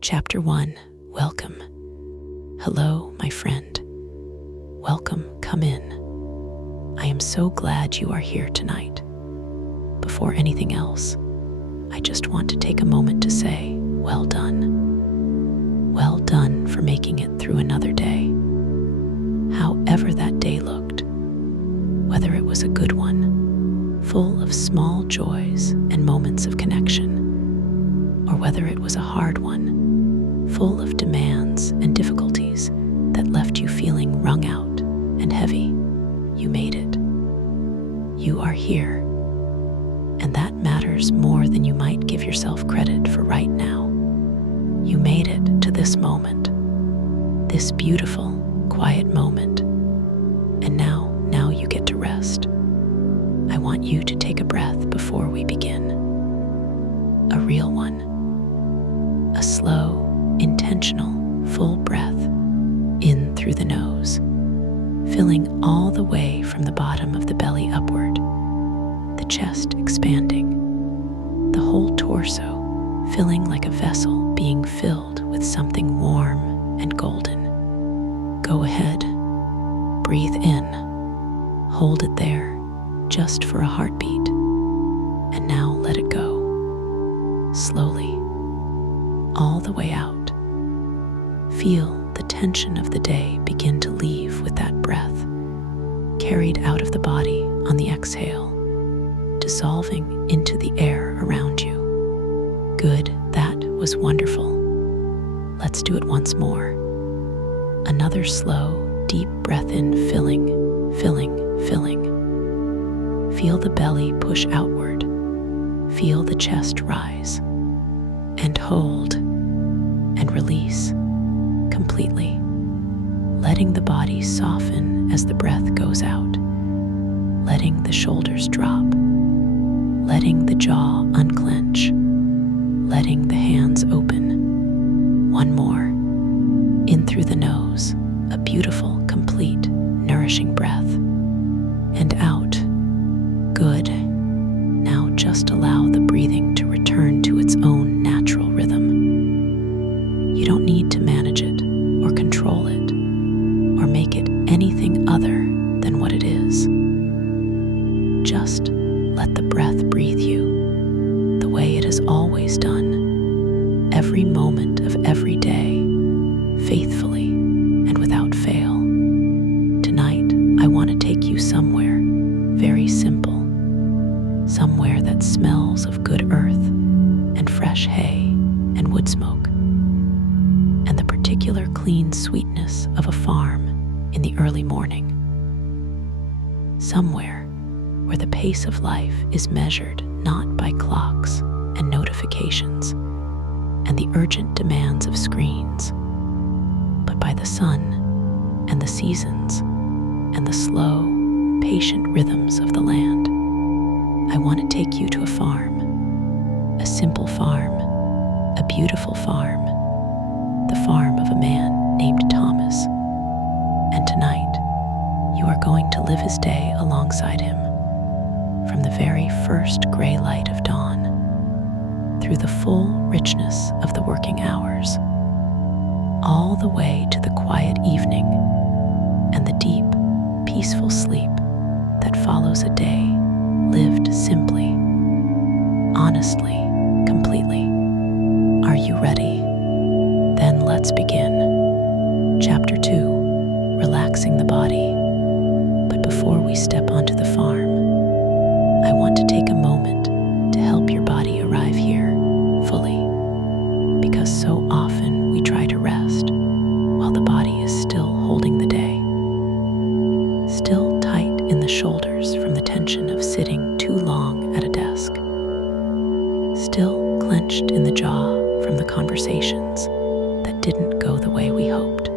Chapter 1. Welcome. Hello, my friend. Welcome, come in. I am so glad you are here tonight. Before anything else, I just want to take a moment to say, well done. Well done for making it through another day. However that day looked, whether it was a good one, full of small joys and moments of connection, or whether it was a hard one, full of demands and difficulties that left you feeling wrung out and heavy, you made it. You are here, and that matters more than you might give yourself credit for right now. You made it to this moment, this beautiful, quiet moment, and now you get to rest. I want you to take a breath before we begin. A real one. A slow, intentional, full breath in through the nose, filling all the way from the bottom of the belly upward, the chest expanding, the whole torso filling like a vessel being filled with something warm and golden. Go ahead, breathe in, hold it there just for a heartbeat, and now let it go, slowly, all the way out. Feel the tension of the day begin to leave with that breath, carried out of the body on the exhale, dissolving into the air around you. Good, that was wonderful. Let's do it once more. Another slow, deep breath in, filling. Feel the belly push outward. Feel the chest rise. And hold and release completely, letting the body soften as the breath goes out, letting the shoulders drop, letting the jaw unclench, letting the hands open. One more. In through the nose, a beautiful, complete, nourishing breath. And out. Good. Now just allow the breathing to return to its own natural rhythm. You don't need to manage it or control it or make it anything other than what it is. Just let the breath breathe you the way it has always done, every moment of every day, faithfully and without fail. Tonight, I want to take you somewhere very simple, somewhere that smells of good earth and fresh hay and wood smoke, and the particular clean sweetness of a farm in the early morning. Somewhere where the pace of life is measured not by clocks and notifications and the urgent demands of screens, but by the sun and the seasons and the slow, patient rhythms of the land. I want to take you to a farm, a simple farm, a beautiful farm, the farm of a man named Thomas. And tonight, you are going to live his day alongside him, from the very first gray light of dawn, through the full richness of the working hours, all the way to the quiet evening and the deep, peaceful sleep that follows a day lived simply, honestly, completely. Are you ready? Then let's begin. Chapter 2, Relaxing the Body. But before we step onto the farm, I want to take a moment to help your body arrive here fully, because so often we try to rest while the body is still holding the day, still tight in the shoulders from the tension of sitting too long at a desk, still clenched in the jaw from the conversations that didn't go the way we hoped,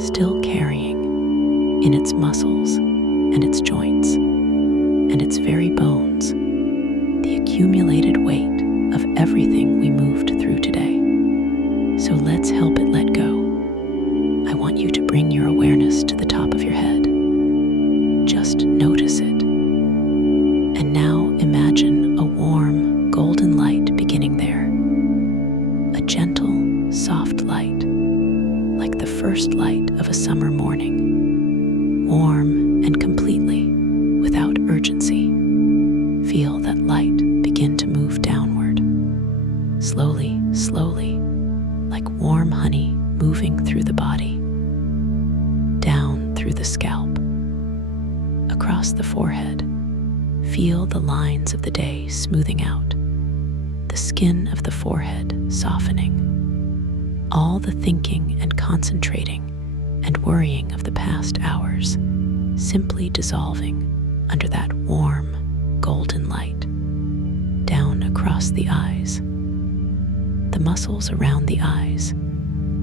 still carrying in its muscles and its joints and its very bones the accumulated weight of everything we moved through today. So let's help it let go. I want you to bring your awareness to the top of your head. Just notice it. And now imagine a warm, golden light beginning there. A gentle, soft light, like the first light of a summer morning, warm and completely without urgency. Feel that light begin to move downward, slowly, slowly, like warm honey moving through the body, down through the scalp, across the forehead. Feel the lines of the day smoothing out, the skin of the forehead softening, all the thinking and concentrating and worrying of the past hours simply dissolving under that warm, golden light, down across the eyes. The muscles around the eyes,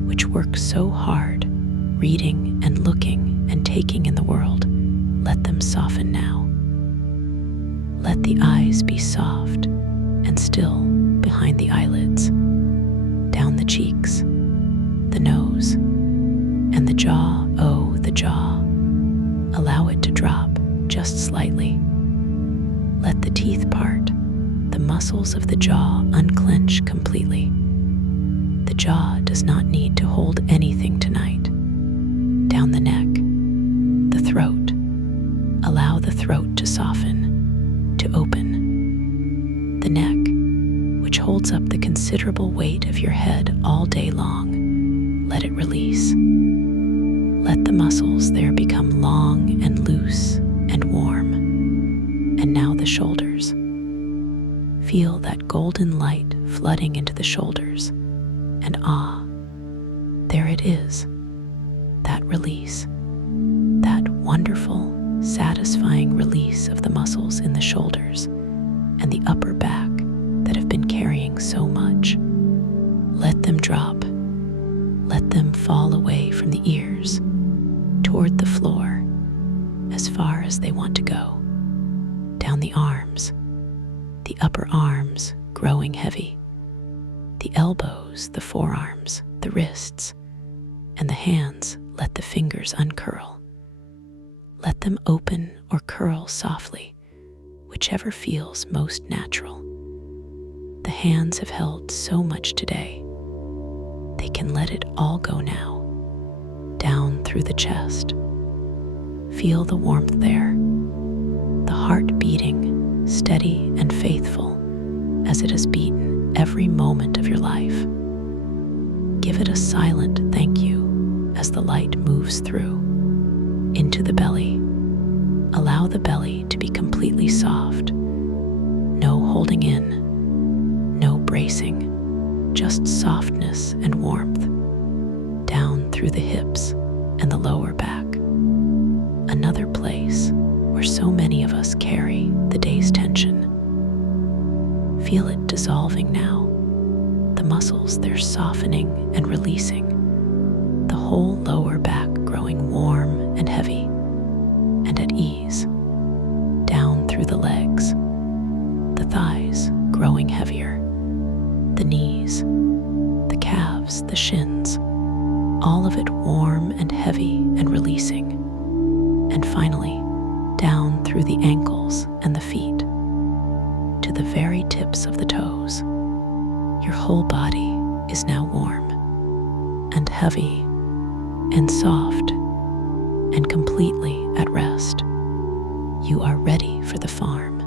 which work so hard, reading and looking and taking in the world, let them soften now. Let the eyes be soft and still behind the eyelids, down the cheeks, the nose, and the jaw. Oh, the jaw. Allow it to drop just slightly. Let the teeth part, the muscles of the jaw unclench completely. The jaw does not need to hold anything tonight. Down the neck, the throat. Allow the throat to soften, to open. The neck, which holds up the considerable weight of your head all day long, let it release. Let the muscles there become long and loose and warm. And now the shoulders. Feel that golden light flooding into the shoulders. And there it is, that release, that wonderful, satisfying release of the muscles in the shoulders and the upper back that have been carrying so much. Let them drop. Let them fall away from the ears, toward the floor, as far as they want to go. Down the arms, the upper arms growing heavy, the elbows, the forearms, the wrists, and the hands. Let the fingers uncurl. Let them open or curl softly, whichever feels most natural. The hands have held so much today. They can let it all go now. Down through the chest. Feel the warmth there, the heart beating steady and faithful as it has beaten every moment of your life. Give it a silent thank you as the light moves through into the belly. Allow the belly to be completely soft. No holding in, no bracing, just softness and warmth. Down through the hips and the lower back. Another place where so many of us carry the day's tension. Feel it dissolving now. The muscles, they're softening and releasing. The whole lower back growing warm and heavy and at ease. Down through the legs. The thighs growing heavier. The knees, the calves, the shins. All of it warm and heavy and releasing. And finally, down through the ankles and the feet, to the very tips of the toes. Your whole body is now warm and heavy and soft and completely at rest. You are ready for the farm.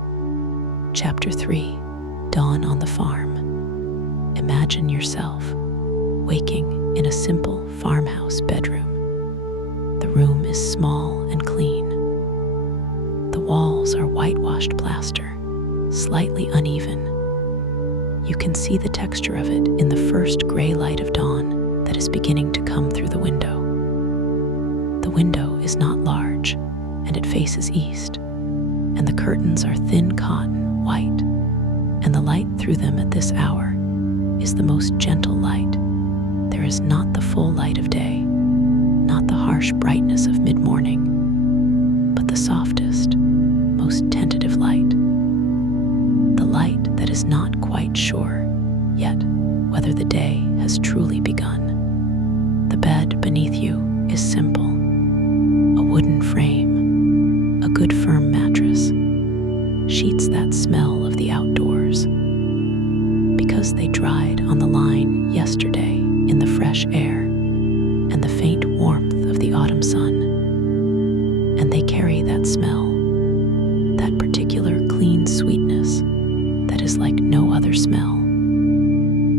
Chapter 3, Dawn on the Farm. Imagine yourself waking in a simple farmhouse bedroom. The room is small and clean. The walls are whitewashed plaster, slightly uneven. You can see the texture of it in the first gray light of dawn that is beginning to come through the window. The window is not large, and it faces east, and the curtains are thin cotton, white, and the light through them at this hour is the most gentle light. There is not the full light of day, not the harsh brightness of mid-morning, but the softest, most tentative light. The light that is not quite sure yet whether the day has truly begun. The bed beneath you is simple. A wooden frame, a good firm mattress, sheets that smell of the outdoors. Because because they dried on the line yesterday in the fresh air and the faint warmth of the autumn sun. And they carry that smell, that particular clean sweetness that is like no other smell,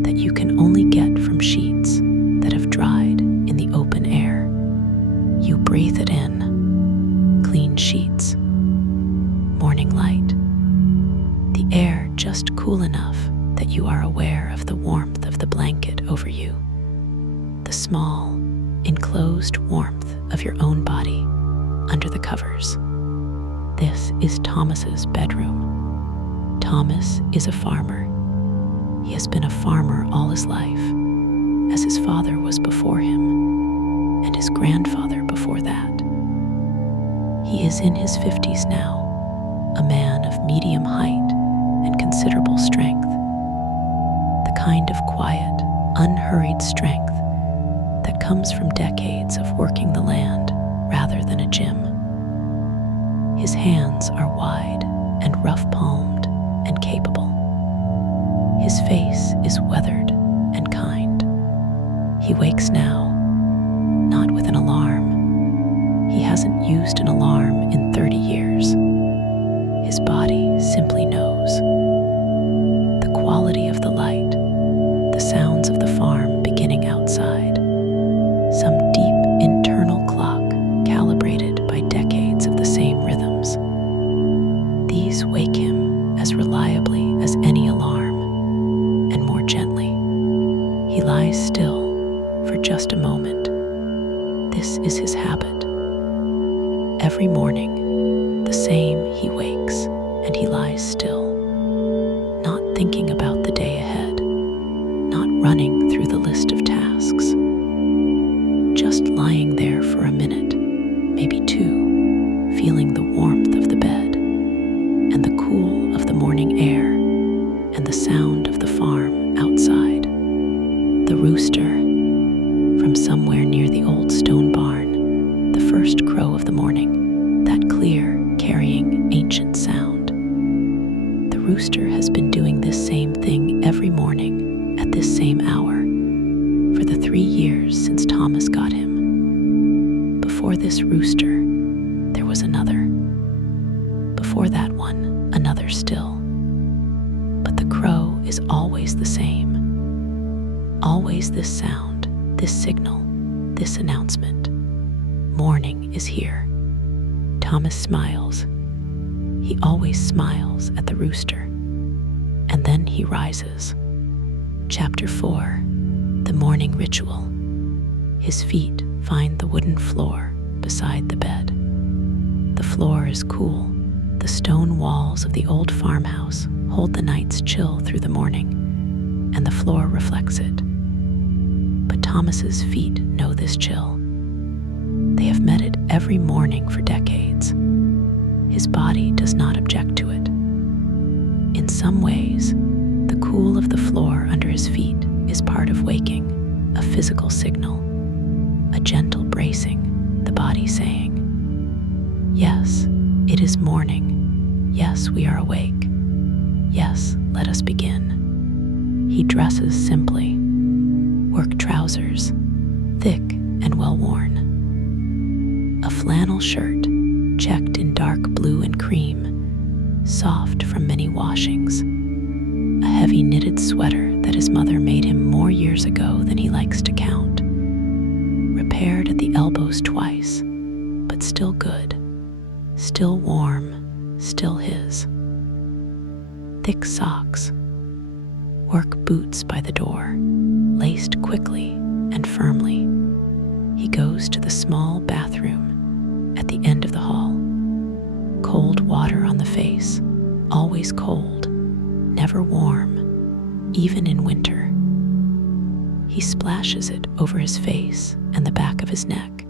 that you can only get from sheets that have dried in the open air. You breathe it in, clean sheets, morning light, the air just cool enough that you are aware of the warmth of the blanket over you, the small, enclosed warmth of your own body under the covers. This is Thomas's bedroom. Thomas is a farmer. He has been a farmer all his life, as his father was before him, and his grandfather before that. He is in his 50s now, a man of medium height and considerable strength, the kind of quiet, unhurried strength that comes from decades of working the land rather than a gym. His hands are wide and rough-palmed and capable. His face is weathered and kind. He wakes now, not with an alarm. He hasn't used an alarm in 30 years. His body simply knows. The quality of the light, the sounds of the farm beginning outside, some deep internal clock calibrated by decades of the same rhythms. These wake him as reliably as any alarm, and more gently. He lies still for just a moment. This is his habit. Every morning, the same, he wakes and he lies still, not thinking about the day ahead, not running through the list of tasks, just lying there for a minute, maybe two, feeling the warmth of the bed and the cool of the morning air and the sound of the farm outside. The rooster, from somewhere near the old stone barn, the first crow of the morning, that clear, carrying, ancient sound. The rooster has been doing this same thing every morning at this same hour for the 3 years since Thomas got him. Before this rooster, there was another. Before that one, another still. But the crow is always the same. Always this sound, this signal, this announcement. Morning is here. Thomas smiles. He always smiles at the rooster. And then he rises. Chapter 4. The Morning Ritual. His feet find the wooden floor beside the bed. The floor is cool. The stone walls of the old farmhouse hold the night's chill through the morning, and the floor reflects it. But Thomas's feet know this chill. They have met it every morning for decades. His body does not object to it. In some ways, the cool of the floor under his feet is part of waking, a physical signal, a gentle bracing, the body saying, yes, it is morning. Yes, we are awake. Yes, let us begin. He dresses simply. Work trousers, thick and well worn. A flannel shirt, checked in dark blue and cream, soft from many washings. A heavy knitted sweater that his mother made him more years ago than he likes to count. Repaired at the elbows twice, but still good, still warm, still his. Thick socks, work boots by the door, laced quickly and firmly. He goes to the small bathroom at the end of the hall. Cold water on the face, always cold, never warm, even in winter. He splashes it over his face and the back of his neck,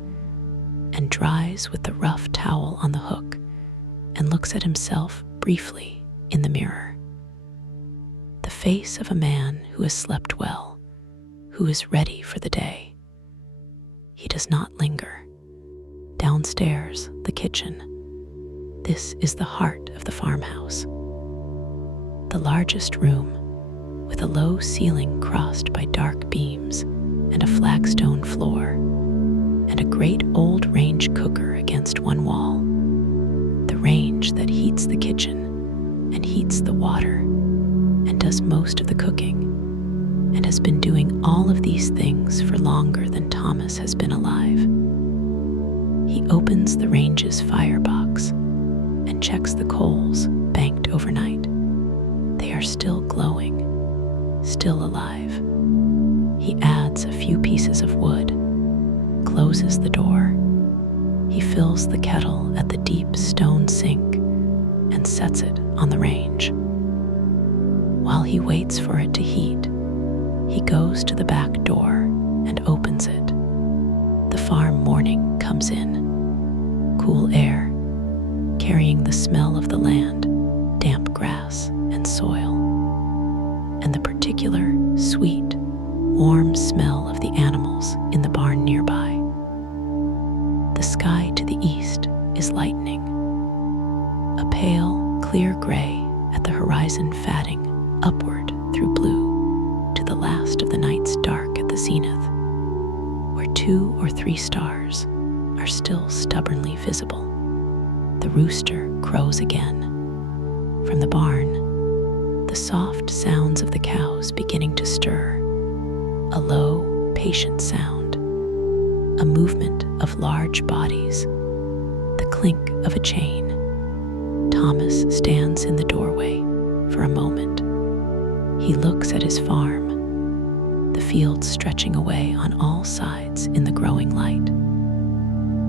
and dries with the rough towel on the hook, and looks at himself briefly in the mirror. The face of a man who has slept well, who is ready for the day. He does not linger. Downstairs, the kitchen. This is the heart of the farmhouse. The largest room, with a low ceiling crossed by dark beams and a flagstone floor, and a great old range cooker against one wall. The range that heats the kitchen and heats the water and does most of the cooking, and has been doing all of these things for longer than Thomas has been alive. He opens the range's firebox and checks the coals banked overnight. They are still glowing, still alive. He adds a few pieces of wood, closes the door. He fills the kettle at the deep stone sink and sets it on the range. While he waits for it to heat, he goes to the back door and opens it. The farm morning comes in. Cool air, carrying the smell of the land, damp grass and soil, and the particular sweet, warm smell of the animals in the barn nearby. The sky to the east is lightening, a pale, clear gray at the horizon fatting upward through blue to the last of the night's dark at the zenith, where 2 or 3 stars are still stubbornly visible. The rooster crows again. From the barn, the soft sounds of the cows beginning to stir, a low, patient sound, a movement of large bodies, the clink of a chain. Thomas stands in the doorway for a moment. He looks at his farm, the fields stretching away on all sides in the growing light,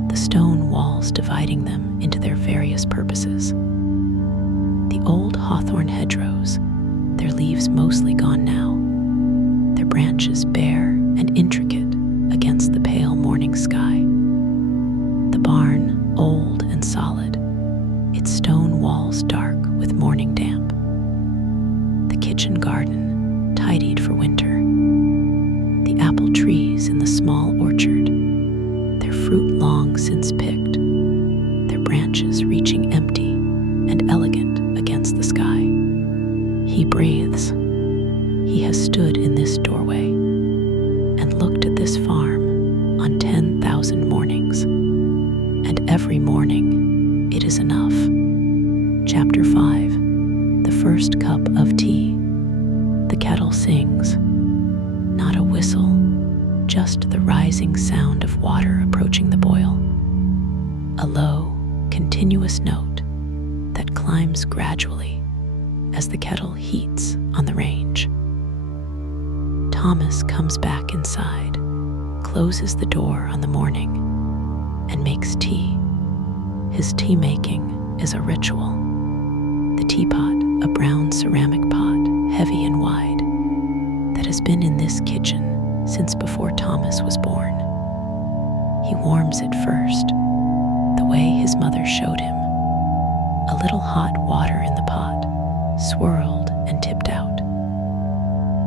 the stone walls dividing them into their various purposes. The old hawthorn hedgerows, their leaves mostly gone now, their branches bare and intricate against the pale morning sky. The barn, old and solid, its stone walls dark with morning damp. The kitchen garden, tidied for winter. The apple trees in the small orchard, their fruit long since picked, their branches reaching empty and elegant against the sky. He breathes. He has stood in this doorway and looked at this farm on 10,000 mornings, and every morning it is enough. Chapter 5. The first cup of tea. The kettle sings. Not a whistle, just the rising sound of water approaching the boil. A low, continuous note that climbs gradually as the kettle heats on the range. Thomas comes back inside, closes the door on the morning, and makes tea. His tea making is a ritual. The teapot, a brown ceramic pot, heavy and wide, that has been in this kitchen since before Thomas was born. He warms it first, the way his mother showed him. A little hot water in the pot, swirled and tipped out.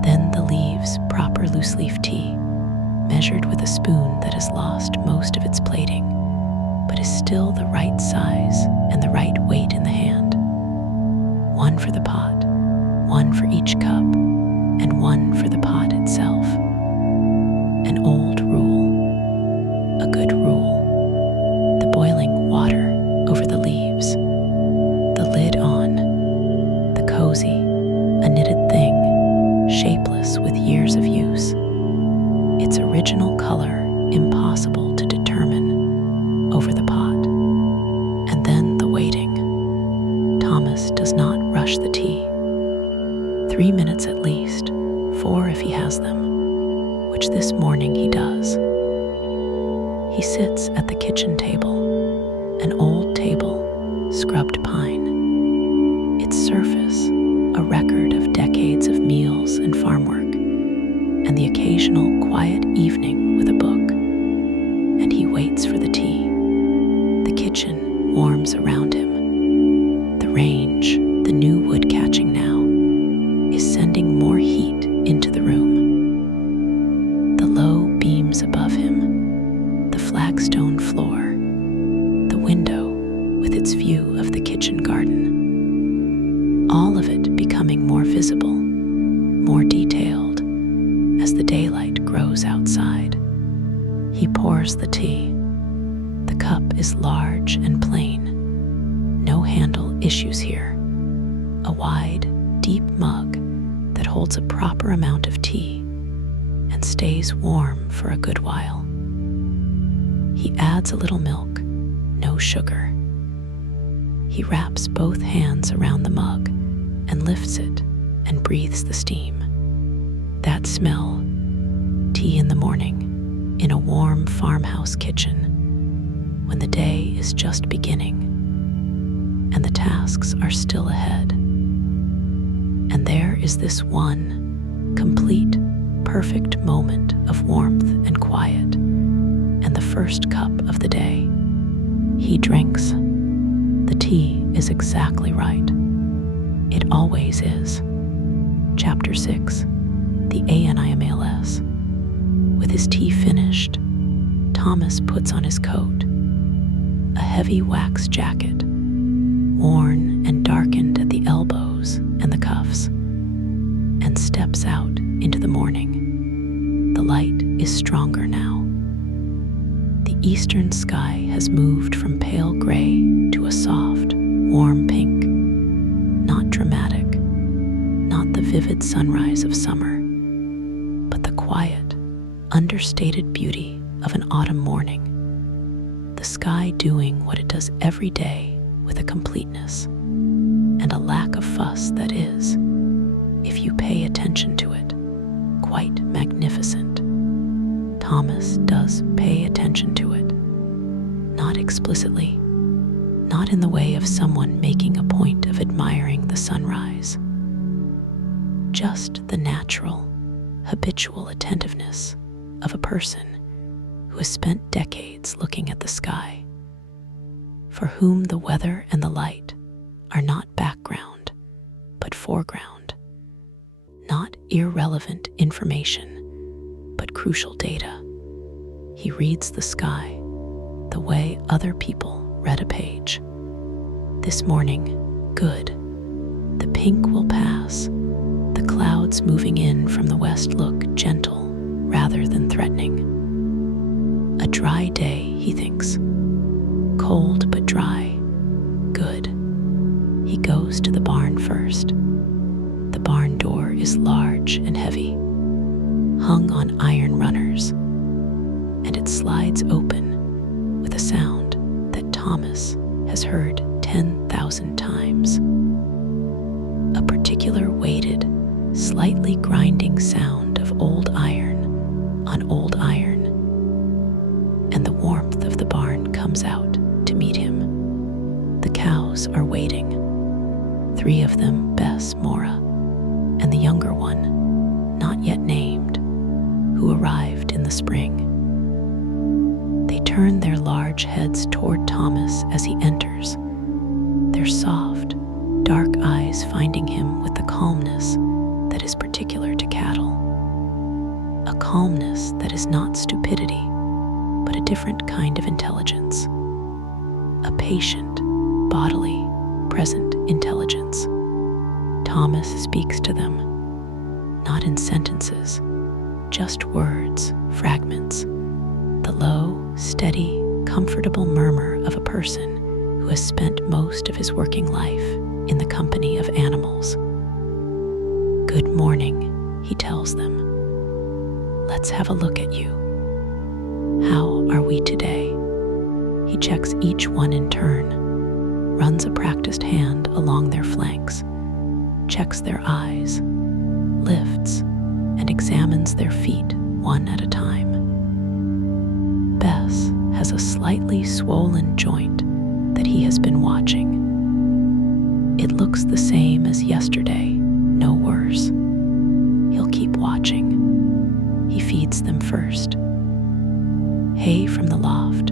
Then the leaves proper loose-leaf tea, measured with a spoon that has lost most of its plating, but is still the right size and the right weight in the hand. One for the pot, one for each cup, and one for the pot itself. An old rule, a good rule. The boiling water over the leaves, the lid on, the cozy, a knitted thing, shapeless with years of use. Its original color impossible to determine over the pot. And then the waiting. Thomas does not rush the tea. 3 minutes at least, 4 if he has them, which this morning he does. He sits at the kitchen table, an old table, scrubbed pine. Its surface, a record of decades of meals and farm work, and the occasional quiet evening with a book. And he waits for the tea. The kitchen warms around him. The range, the new wood catching now, is sending more heat into the room. The low beams above him, the flagstone floor, the window with its view of the kitchen garden, all of it becoming more visible, more detailed as the daylight grows outside. He pours the tea. The cup is large and plain. No handle issues here. A wide, deep mug that holds a proper amount of tea and stays warm for a good while. He adds a little milk, no sugar. He wraps both hands around the mug and lifts it and breathes the steam. That smell, tea in the morning, in a warm farmhouse kitchen, when the day is just beginning and the tasks are still ahead. And there is this one complete, perfect moment of warmth and quiet, and the first cup of the day. He drinks. The tea is exactly right. It always is. Chapter 6, the ANIMALS. With his tea finished, Thomas puts on his coat, a heavy wax jacket, worn and darkened at the elbows and the cuffs, and steps out into the morning. The light is stronger now. The eastern sky has moved from pale gray to a soft, warm pink. Not dramatic, not the vivid sunrise of summer, but the quiet, understated beauty of an autumn morning. The sky doing what it does every day with a completeness and a lack of fuss that is, if you pay attention to it, quite magnificent. Thomas does pay attention to it, not explicitly, not in the way of someone making a point of admiring the sunrise. Just the natural, habitual attentiveness of a person who has spent decades looking at the sky, for whom the weather and the light are not background, but foreground, not irrelevant information, but crucial data. He reads the sky the way other people read a page. This morning, good. The pink will pass. The clouds moving in from the west look gentle rather than threatening. A dry day, he thinks. Cold but dry. Good. He goes to the barn first. The barn door is large and heavy, hung on iron runners, and it slides open with a sound that Thomas has heard 10,000 times. A particular weighted, slightly grinding sound of old iron on old iron, and the warmth of the barn comes out to meet him. The cows are waiting. 3 of them, Bess, Mora, and the younger one, not yet named, who arrived in the spring. They turn their large heads toward Thomas as he enters, their soft, dark eyes finding him with the calmness that is particular to cattle. A calmness that is not stupidity, but a different kind of intelligence. A patient, bodily, present intelligence. Thomas speaks to them, not in sentences, just words, fragments, the low, steady, comfortable murmur of a person who has spent most of his working life in the company of animals. Good morning, he tells them. Let's have a look at you. How are we today? He checks each one in turn, runs a practiced hand along their flanks, checks their eyes, lifts, and examines their feet one at a time. Bess has a slightly swollen joint that he has been watching. It looks the same as yesterday, no worse. He'll keep watching. He feeds them first. Hay from the loft,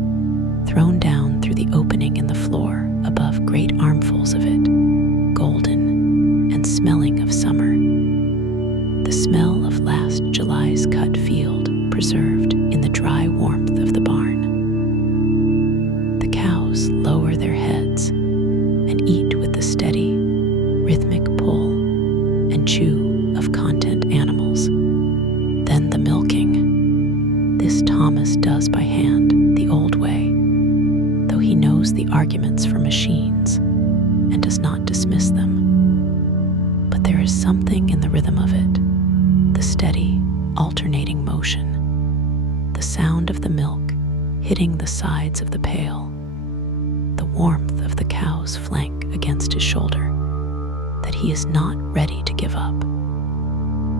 thrown down through the opening in the floor above great armfuls of it, golden and smelling of summer. The smell of last July's cut field preserved in the dry warmth of the barn. The cows lower their heads and eat with the steady, rhythmic pull and chew of content Thomas does by hand the old way, though he knows the arguments for machines and does not dismiss them. But there is something in the rhythm of it, the steady, alternating motion, the sound of the milk hitting the sides of the pail, the warmth of the cow's flank against his shoulder, that he is not ready to give up.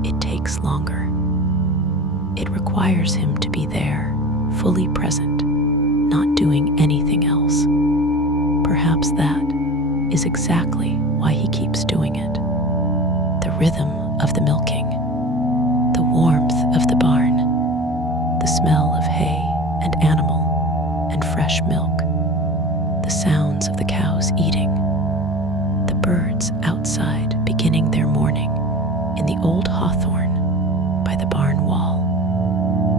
It takes longer. It requires him to be there, fully present, not doing anything else. Perhaps that is exactly why he keeps doing it. The rhythm of the milking, the warmth of the barn, the smell of hay and animal and fresh milk, the sounds of the cows eating, the birds outside beginning their morning in the old hawthorn by the barn wall.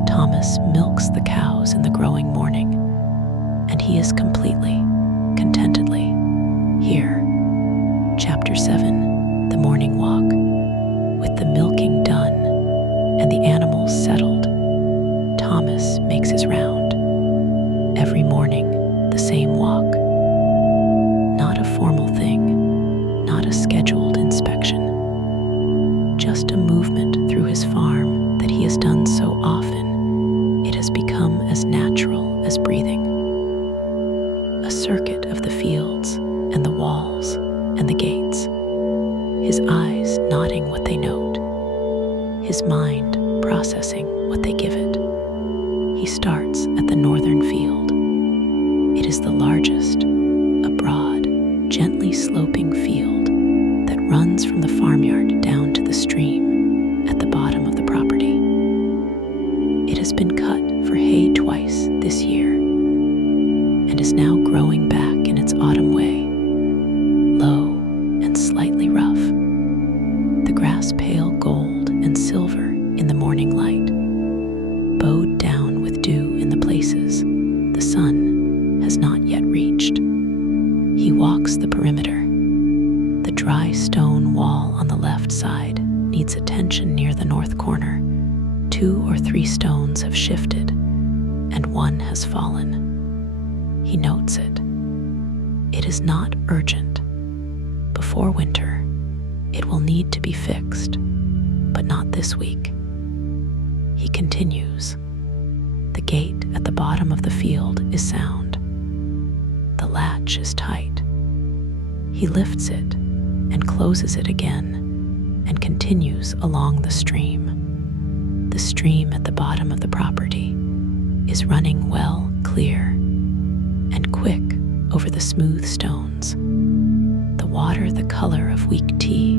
Thomas milks the cows in the growing morning, and he is completely, contentedly here. Chapter 7, The Morning Walk. With the milking done and the animals settled, Thomas makes his round. Every morning, the same walk. Not a formal thing, not a scheduled inspection. Just a movement through his farm that he has done so often, it has become as natural as breathing. A circuit of the fields and the walls and the gates, his eyes nodding what they note, his mind processing what they give it. He starts at the northern field. It is the largest, a broad, gently sloping field that runs from the farmyard down to the stream at the bottom of the property. It has been cut for hay twice this year and is now growing back in its autumn way, low and slightly rough, the grass pale gold and silver in the morning light, bowed down with dew in the places the sun has not yet reached. He walks the perimeter. The dry stone wall on the left side needs attention near the north corner. 2 or 3 stones have shifted, and one has fallen. He notes it. It is not urgent. Before winter, it will need to be fixed, but not this week. He continues. The gate at the bottom of the field is sound. The latch is tight. He lifts it and closes it again and continues along the stream. The stream at the bottom of the property is running well clear and quick over the smooth stones. The water the color of weak tea,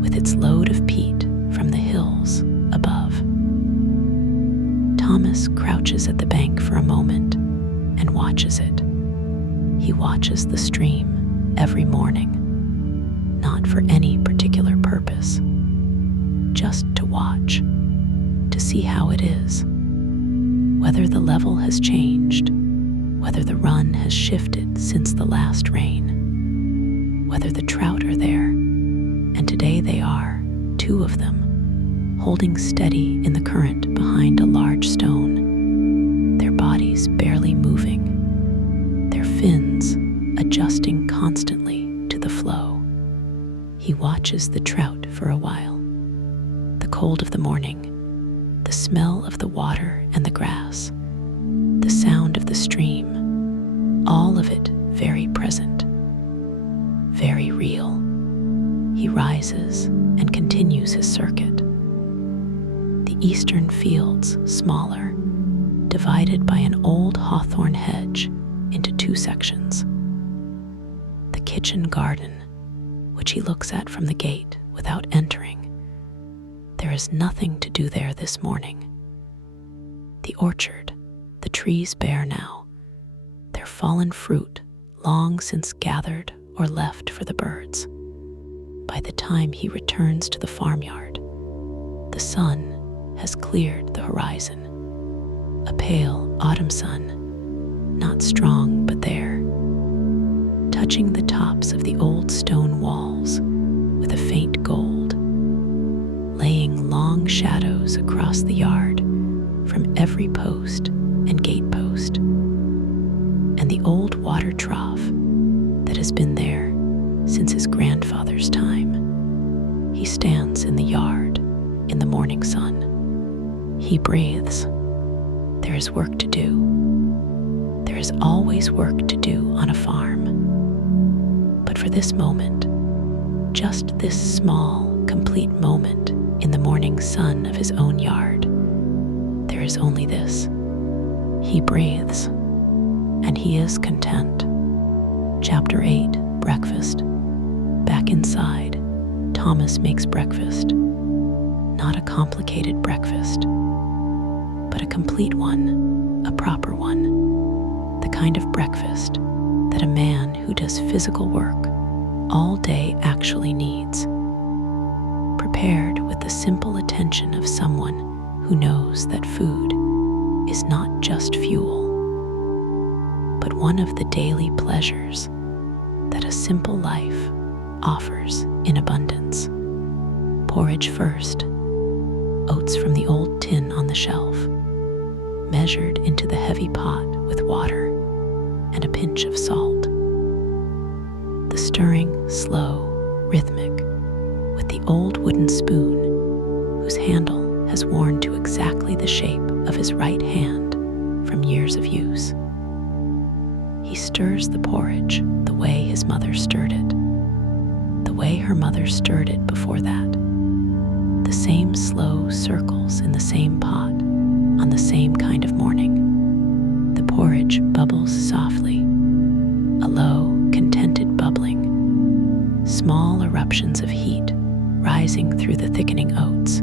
with its load of peat from the hills above. Thomas crouches at the bank for a moment and watches it. He watches the stream every morning, not for any particular purpose, just to watch, to see how it is, whether the level has changed, whether the run has shifted since the last rain, whether the trout are there, and today they are, 2 of them, holding steady in the current behind a large stone, their bodies barely moving, their fins adjusting constantly to the flow. He watches the trout for a while. The cold of the morning, the smell of the water and the grass, the sound of the stream, all of it very present, very real. He rises and continues his circuit. The eastern fields, smaller, divided by an old hawthorn hedge into 2 sections. The kitchen garden, which he looks at from the gate without entering. There is nothing to do there this morning. The orchard, the trees bare now, their fallen fruit long since gathered or left for the birds. By the time he returns to the farmyard, the sun has cleared the horizon. A pale autumn sun, not strong but there, touching the tops of the old stone walls with a faint gold, laying long shadows across the yard from every post and gatepost, and the old water trough that has been there since his grandfather's time. He stands in the yard in the morning sun. He breathes. There is work to do. There is always work to do on a farm. But for this moment, just this small, complete moment in the morning sun of his own yard, there is only this. He breathes, and he is content. Chapter 8, Breakfast. Back inside, Thomas makes breakfast. Not a complicated breakfast, but a complete one, a proper one. The kind of breakfast that a man who does physical work all day actually needs. Prepared with the simple attention of someone who knows that food is not just fuel, but one of the daily pleasures that a simple life offers in abundance. Porridge first. Oats from the old tin on the shelf, measured into the heavy pot with water and a pinch of salt. The stirring, slow, rhythmic, with the old wooden spoon whose handle has worn to exactly the shape of his right hand from years of use. He stirs the porridge the way his mother stirred it, the way her mother stirred it before that. The same slow circles in the same pot on the same kind of morning. The porridge bubbles softly, a low, contented bubbling, small eruptions of heat rising through the thickening oats,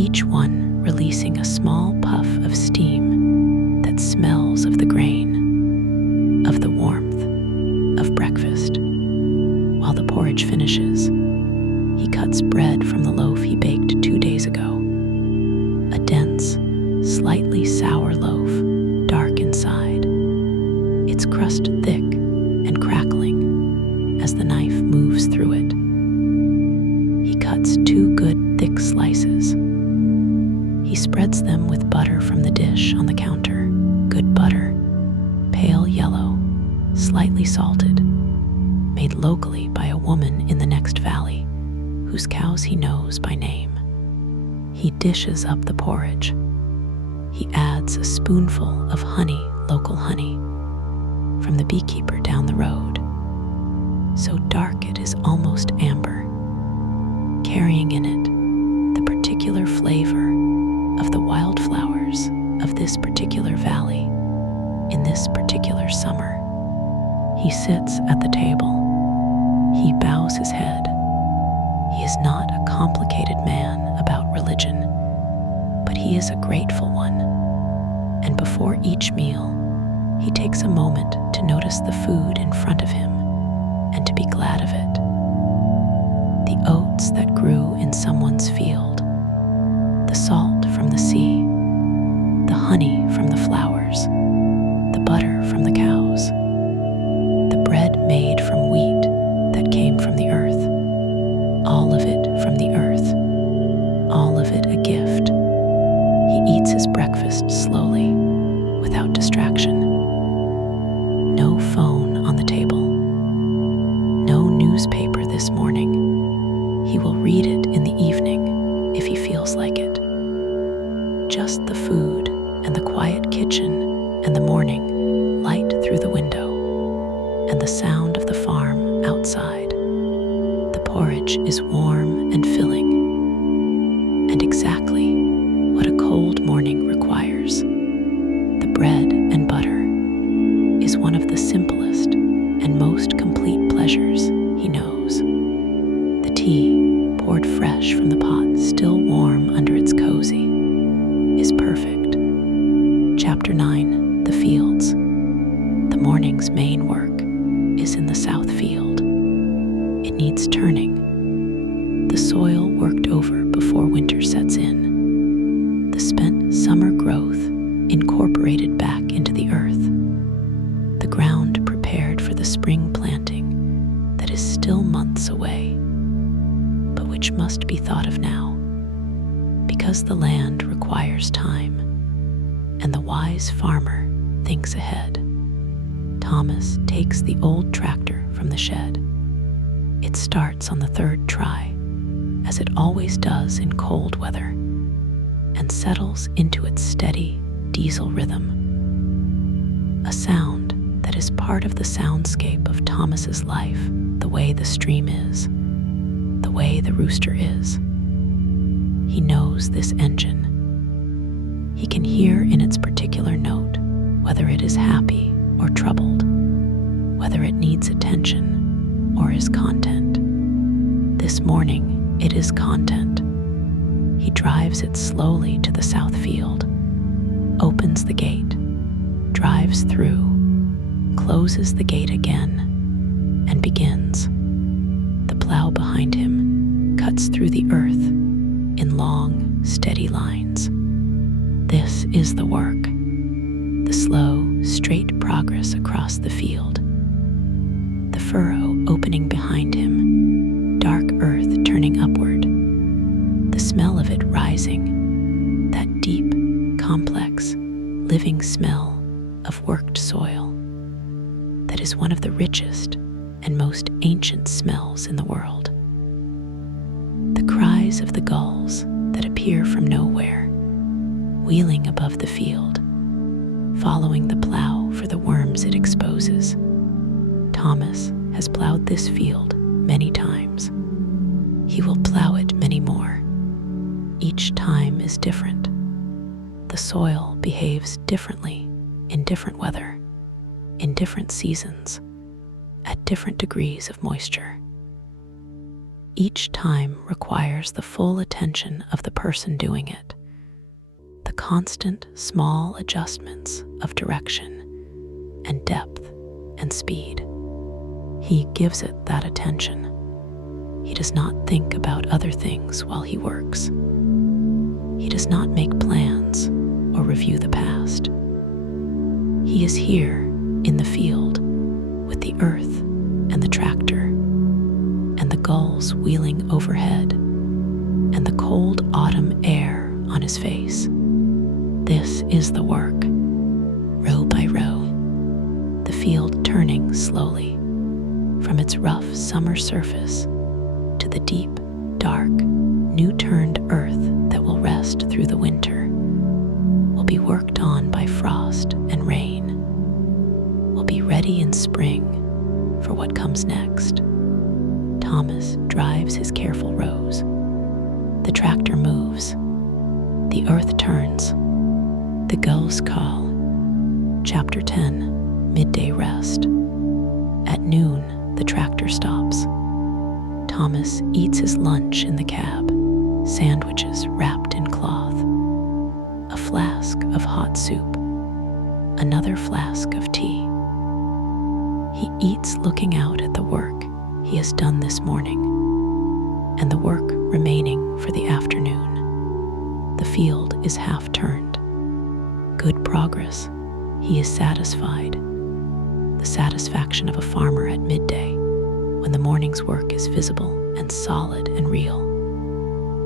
each one releasing a small puff of steam that smells of the grain, of the warmth, of breakfast. While the porridge finishes, he cuts bread from the loaf he baked 2 days ago. A dense, slightly sour loaf, dark inside, its crust thick and crackling as the knife moves through it. He cuts 2 good thick slices. He spreads them with butter from the dish on the counter, good butter, pale yellow, slightly salted, made locally by a woman in the next valley, whose cows he knows by name. He dishes up the porridge. He adds a spoonful of honey, local honey, from the beekeeper down the road, so dark it is almost amber, carrying in it the particular flavor of the wildflowers of this particular valley in this particular summer. He sits at the table. He bows his head. He is not a complicated man about religion, but he is a grateful one. And before each meal, he takes a moment to notice the food in front of him and to be glad of it. The oats that grew in someone's field, the salt from the sea, the honey from the flowers, the butter from the cows, the bread made from wheat that came from the earth, all of it from the earth, all of it a gift. He eats his breakfast slowly, without distraction. No phone on the table. No newspaper this morning. He will read it in the evening if he feels like it. Just the food and the quiet kitchen and the morning light through the window and the sound of the farm outside. The porridge is warm and filling, and exactly what a cold morning requires. The bread and butter is one of the simplest and most complete pleasures he knows. The tea, poured fresh from the pot, still warm under its cozy, is perfect. Chapter 9, The Fields. The morning's main work is in the south field. It needs turning. The soil worked over before winter sets in. The spent summer growth incorporated back into the earth. The ground prepared for the spring planting that is still months away, but which must be thought of now, because the land requires time. and the wise farmer thinks ahead. Thomas takes the old tractor from the shed. It starts on the third try, as it always does in cold weather, and settles into its steady diesel rhythm. A sound that is part of the soundscape of Thomas's life, the way the stream is, the way the rooster is. He knows this engine. He can hear in its particular note whether it is happy or troubled, whether it needs attention or is content. This morning, it is content. He drives it slowly to the south field, opens the gate, drives through, closes the gate again, and begins. The plow behind him cuts through the earth in long, steady lines. This is the work, the slow, straight progress across the field. The furrow opening behind him, dark earth turning upward, the smell of it rising, that deep, complex, living smell of worked soil that is one of the richest and most ancient smells in the world. The cries of the gulls that appear from nowhere, wheeling above the field, following the plow for the worms it exposes. Thomas has plowed this field many times. He will plow it many more. Each time is different. The soil behaves differently in different weather, in different seasons, at different degrees of moisture. Each time requires the full attention of the person doing it, the constant small adjustments of direction and depth and speed. He gives it that attention. He does not think about other things while he works. He does not make plans or review the past. He is here in the field with the earth and the tractor and the gulls wheeling overhead and the cold autumn air on his face. This is the work, row by row, the field turning slowly from its rough summer surface to the deep, dark, new-turned earth that will rest through the winter, will be worked on by frost and rain, will be ready in spring for what comes next. Thomas drives his careful rows. The tractor moves. The earth turns. The gulls call. Chapter 10, Midday Rest. At noon, the tractor stops. Thomas eats his lunch in the cab, sandwiches wrapped in cloth, a flask of hot soup, another flask of tea. He eats looking out at the work he has done this morning and the work remaining for the afternoon. The field is half turned. Good progress. He is satisfied. The satisfaction of a farmer at midday, when the morning's work is visible and solid and real,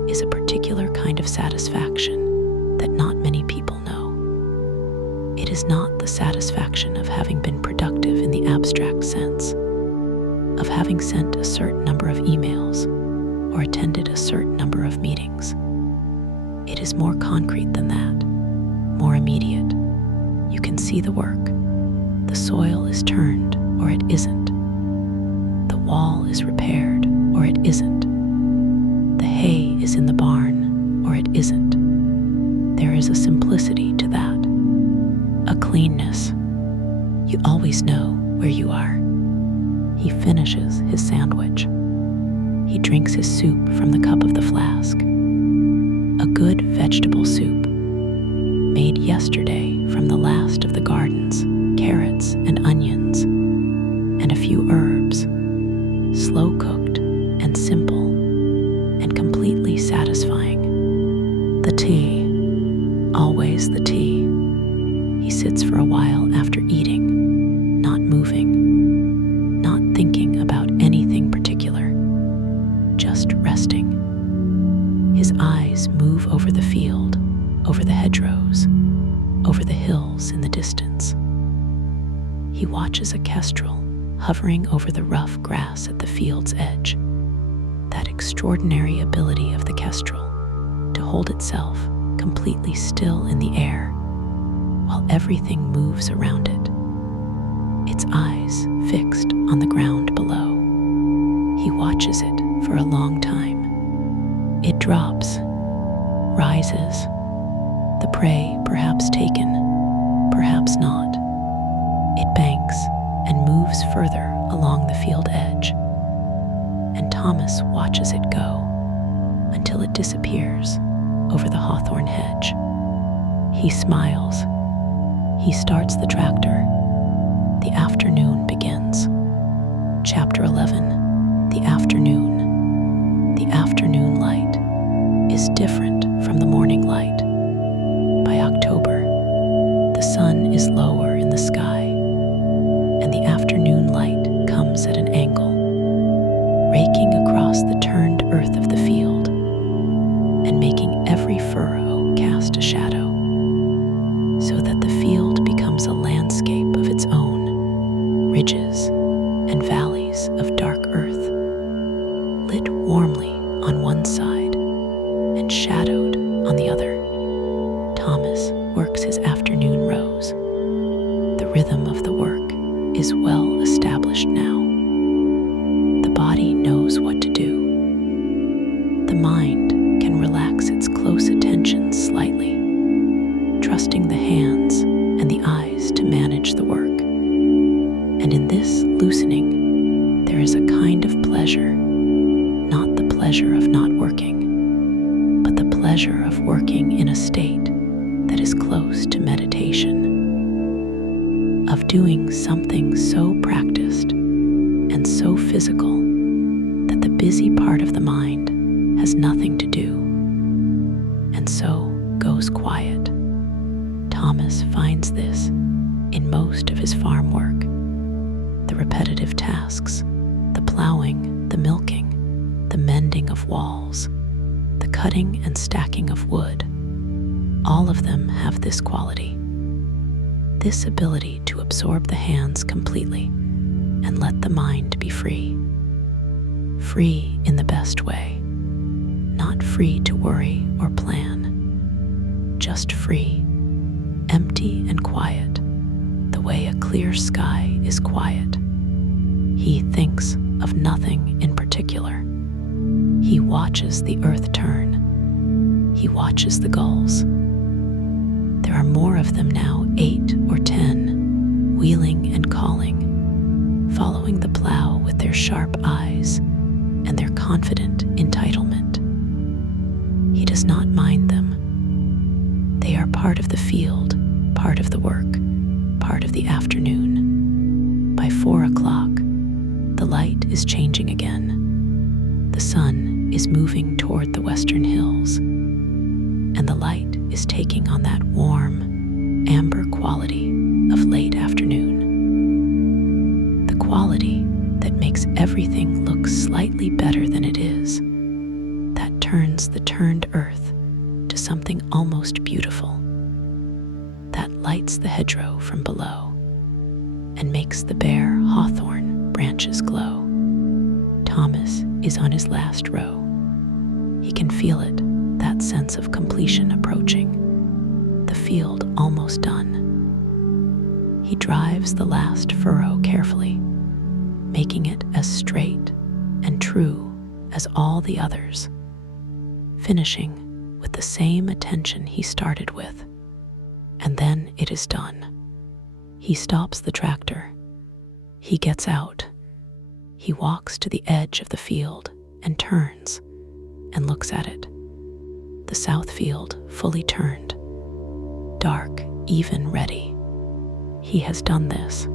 is a particular kind of satisfaction that not many people know. It is not the satisfaction of having been productive in the abstract sense, of having sent a certain number of emails or attended a certain number of meetings. It is more concrete than that, more immediate. You can see the work. The soil is turned or it isn't. The wall is repaired or it isn't. The hay is in the barn or it isn't. There is a simplicity to that, a cleanness. You always know where you are. He finishes his sandwich. He drinks his soup from the cup of the flask. A good vegetable soup, made yesterday from the last of the garden's carrots and onions, and a few herbs, slow cooked and simple, and completely satisfying. The tea, always the tea. He sits for a while after eating, not moving, not thinking about anything particular, just resting. His eyes move over the field, over the hedgerows, over the hills in the distance. He watches a kestrel hovering over the rough grass at the field's edge. That extraordinary ability of the kestrel to hold itself completely still in the air while everything moves around it, its eyes fixed on the ground below. He watches it for a long time. It drops, rises, the prey perhaps taken, perhaps not. It banks and moves further along the field edge, and Thomas watches it go until it disappears over the hawthorn hedge. He smiles. He starts the tractor. The afternoon begins. Chapter 11. The afternoon. The afternoon light is different from the morning light. By October, the sun is lower in the sky, and the afternoon light comes at an angle, raking across the turned earth of the field and making every furrow cast a shadow, so that the field becomes a landscape of its own, ridges and valleys of dark earth, lit warmly on one side and shadowed on the other. Thomas works his afternoon rows. The rhythm of the work is well established now. The body knows what to do. The mind can relax its close attention slightly, trusting the hands and the eyes to manage the work. And in this loosening, there is a kind of pleasure, not the pleasure of not working, but the pleasure of working in a state that is close to meditation, of doing something so practiced and so physical that the busy part of the mind has nothing to do, and so goes quiet. Thomas finds this in most of his farm work. The repetitive tasks, the plowing, the milking, the mending of walls, the cutting and stacking of wood, all of them have this quality, this ability to absorb the hands completely and let the mind be free. Free in the best way, not free to worry or plan, just free, empty and quiet, the way a clear sky is quiet. He thinks of nothing in particular. He watches the earth turn. He watches the gulls. There are more of them now, 8 or 10, wheeling and calling, following the plow with their sharp eyes and their confident entitlement. He does not mind them. They are part of the field, part of the work, part of the afternoon. By 4 o'clock, the light is changing again. The sun is moving toward the western hills, and the light is taking on that warm, amber quality of late afternoon. The quality that makes everything look slightly better than it is, that turns the turned earth to something almost beautiful, that lights the hedgerow from below and makes the bare hawthorn branches glow. Thomas is on his last row. He can feel it, that sense of completion approaching, the field almost done. He drives the last furrow carefully, making it as straight and true as all the others, finishing with the same attention he started with. And then it is done. He stops the tractor. He gets out. He walks to the edge of the field and turns and looks at it. The south field fully turned, dark, even ready. He has done this.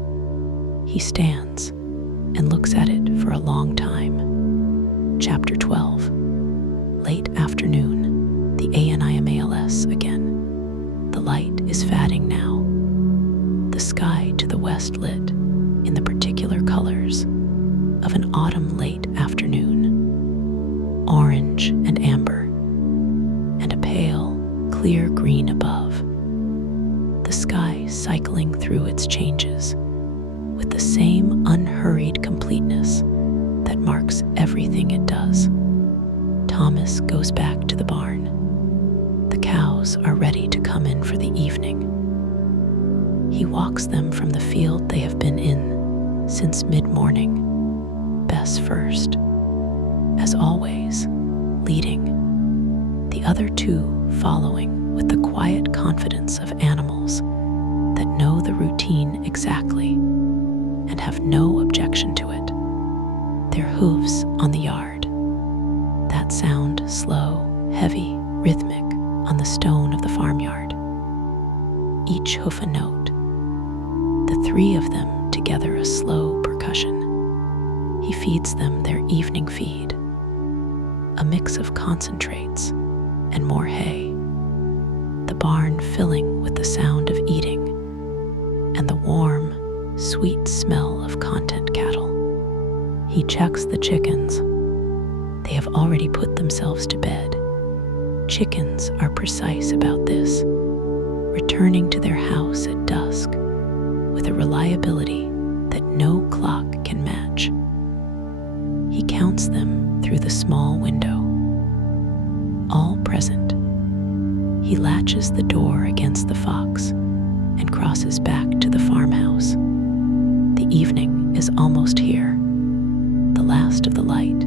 He stands and looks at it for a long time. Chapter 12. Late afternoon, the ANIMALS again. The light is fading now. The sky to the west lit in the particular colors of an autumn late afternoon, orange and amber, and a pale, clear green above. The cycling through its changes with the same unhurried completeness that marks everything it does. Thomas goes back to the barn. The cows are ready to come in for the evening. He walks them from the field they have been in since mid-morning, Bess first, as always, leading, the other two following with the quiet confidence of animals that know the routine exactly and have no objection to it. Their hooves on the yard, that sound slow, heavy, rhythmic on the stone of the farmyard. Each hoof a note, the three of them together a slow percussion. He feeds them their evening feed, a mix of concentrates and more hay, the barn filling with the sound of eating and the warm, sweet smell of content cattle. He checks the chickens. They have already put themselves to bed. Chickens are precise about this, returning to their house at dusk with a reliability that no clock can match. He counts them through the small window. All present. He latches the door against the fox and crosses back to the farmhouse. The evening is almost here. The last of the light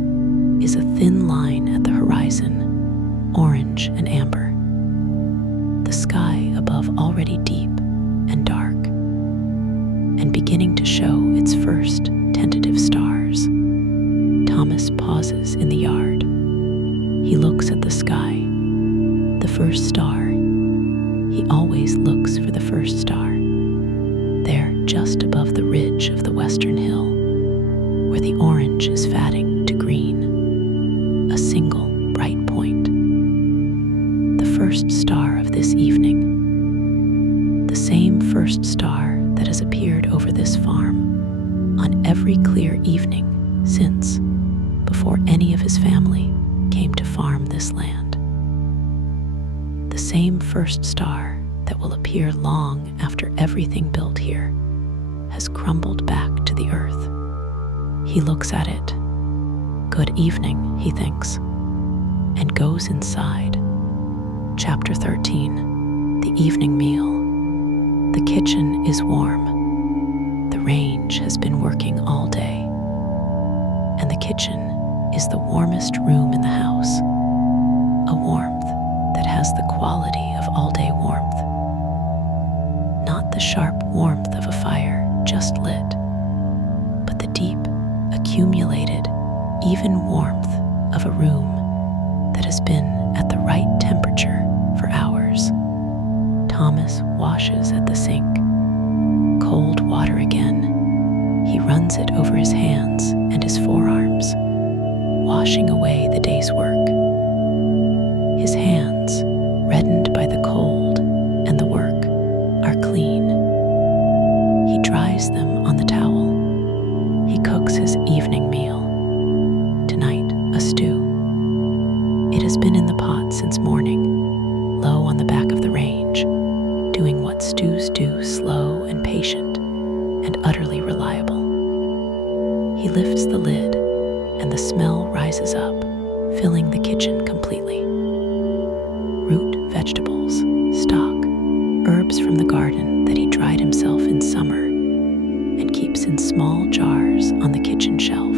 is a thin line at the horizon, orange and amber. The sky above already deep and dark, and beginning to show its first tentative stars. Thomas pauses in the yard. He looks at the sky, the first star. He always looks for the first star, there just above the ridge of the western hill, where the orange is fading to green, a single bright point. The first star of this evening, the same first star that has appeared over this farm on every clear evening since, before any of his family came to farm this land. The same first star that will appear long after everything built here has crumbled back to the earth. He looks at it. Good evening, he thinks, and goes inside. Chapter 13. The evening meal. The kitchen is warm. The range has been working all day, and the kitchen is the warmest room in the house, a warmth that has the quality of all-day warmth, not the sharp warmth of a fire just lit, but the deep, accumulated, even warmth of a room that has been at the right temperature for hours. Thomas washes at the sink. Cold water again. He runs it over his hands and his forearms, washing away the day's work. His hands, reddened by the cold and the work, are clean. He dries them on the towel. He cooks his evening meal. Tonight, a stew. It has been in the pot since morning, low on the back of the range, doing what stews do, slow and patient and utterly reliable. He lifts the lid, and the smell rises up, filling the kitchen completely. Root vegetables, stock, herbs from the garden that he dried himself in summer and keeps in small jars on the kitchen shelf.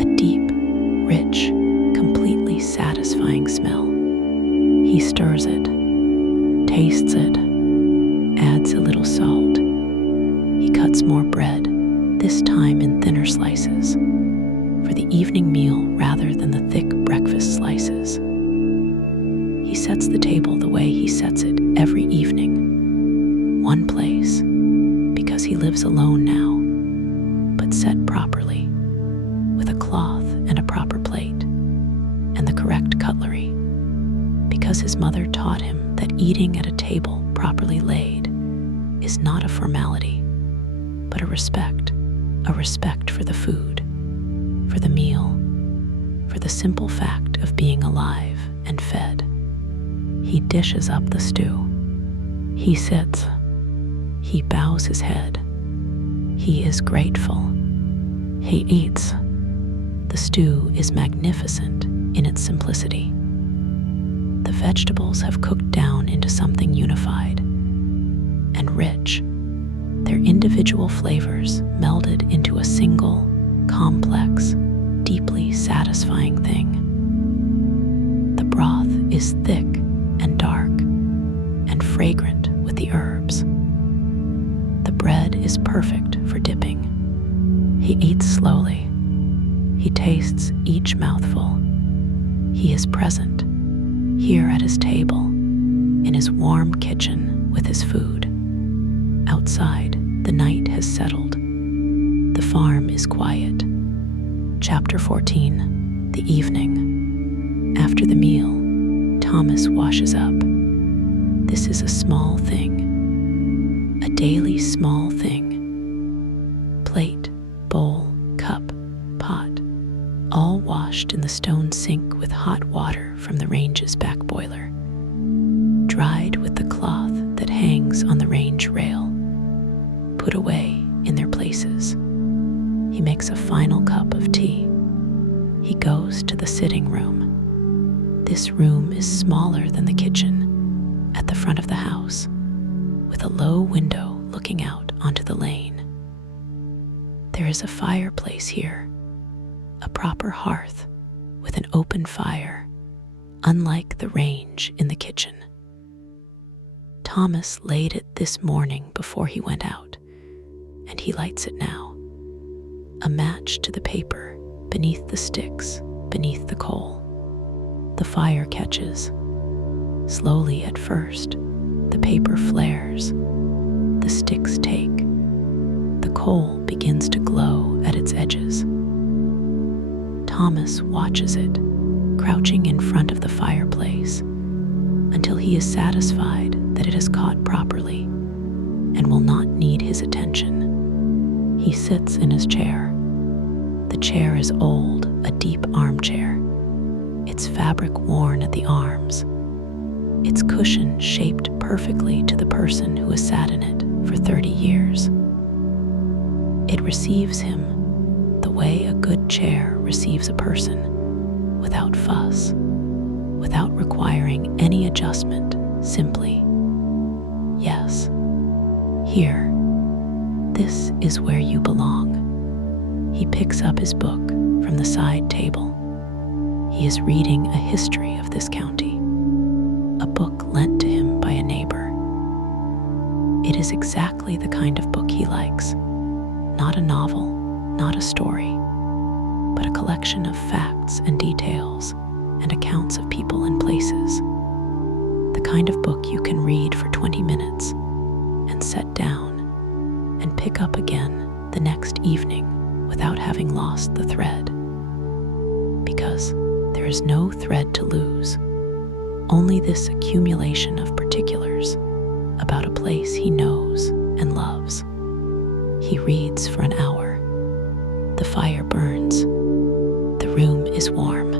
A deep, rich, completely satisfying smell. He stirs it, tastes it, adds a little salt. He cuts more bread, this time in thinner slices, for the evening meal rather than the thick breakfast slices. He sets the table the way he sets it every evening, one place, because he lives alone now, but set properly, with a cloth and a proper plate, and the correct cutlery, because his mother taught him that eating at a table properly laid is not a formality, but a respect for the food, for the meal, for the simple fact of being alive and fed. He dishes up the stew. He sits. He bows his head. He is grateful. He eats. The stew is magnificent in its simplicity. The vegetables have cooked down into something unified and rich, their individual flavors melded into a single, complex, deeply satisfying thing. The broth is thick and dark and fragrant with the herbs. The bread is perfect for dipping. He eats slowly. He tastes each mouthful. He is present, here at his table, in his warm kitchen with his food. Outside, the night has settled. The farm is quiet. Chapter 14, The Evening. After the meal, Thomas washes up. This is a small thing, a daily small thing. Plate, bowl, cup, pot, all washed in the stone sink with hot water from the range's back boiler, dried with the cloth that hangs on the range rail, put away in their places. He makes a final cup of tea. He goes to the sitting room. This room is smaller than the kitchen, at the front of the house, with a low window looking out onto the lane. There is a fireplace here, a proper hearth with an open fire, unlike the range in the kitchen. Thomas laid it this morning before he went out, and he lights it now. A match to the paper, beneath the sticks, beneath the coal. The fire catches. Slowly at first, the paper flares. The sticks take. The coal begins to glow at its edges. Thomas watches it, crouching in front of the fireplace, until he is satisfied that it has caught properly and will not need his attention. He sits in his chair. The chair is old, a deep armchair, its fabric worn at the arms, its cushion shaped perfectly to the person who has sat in it for 30 years. It receives him the way a good chair receives a person, without fuss, without requiring any adjustment, simply, yes, here, this is where you belong. He picks up his book from the side table. He is reading a history of this county, a book lent to him by a neighbor. It is exactly the kind of book he likes, not a novel, not a story, but a collection of facts and details and accounts of people and places. The kind of book you can read for 20 minutes and set down and pick up again the next evening without having lost the thread. Because there is no thread to lose, only this accumulation of particulars about a place he knows and loves. He reads for an hour. The fire burns. The room is warm.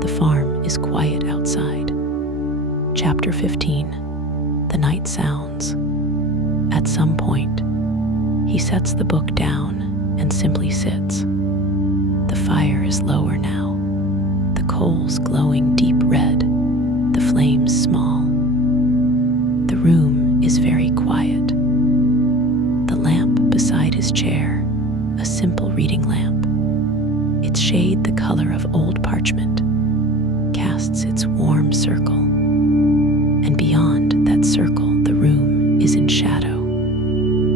The farm is quiet outside. Chapter 15. The night sounds. At some point, he sets the book down and simply sits. The fire is lower now, the coals glowing deep red, the flames small. The room is very quiet. The lamp beside his chair, a simple reading lamp, its shade the color of old parchment, casts its warm circle. And beyond that circle, the room is in shadow.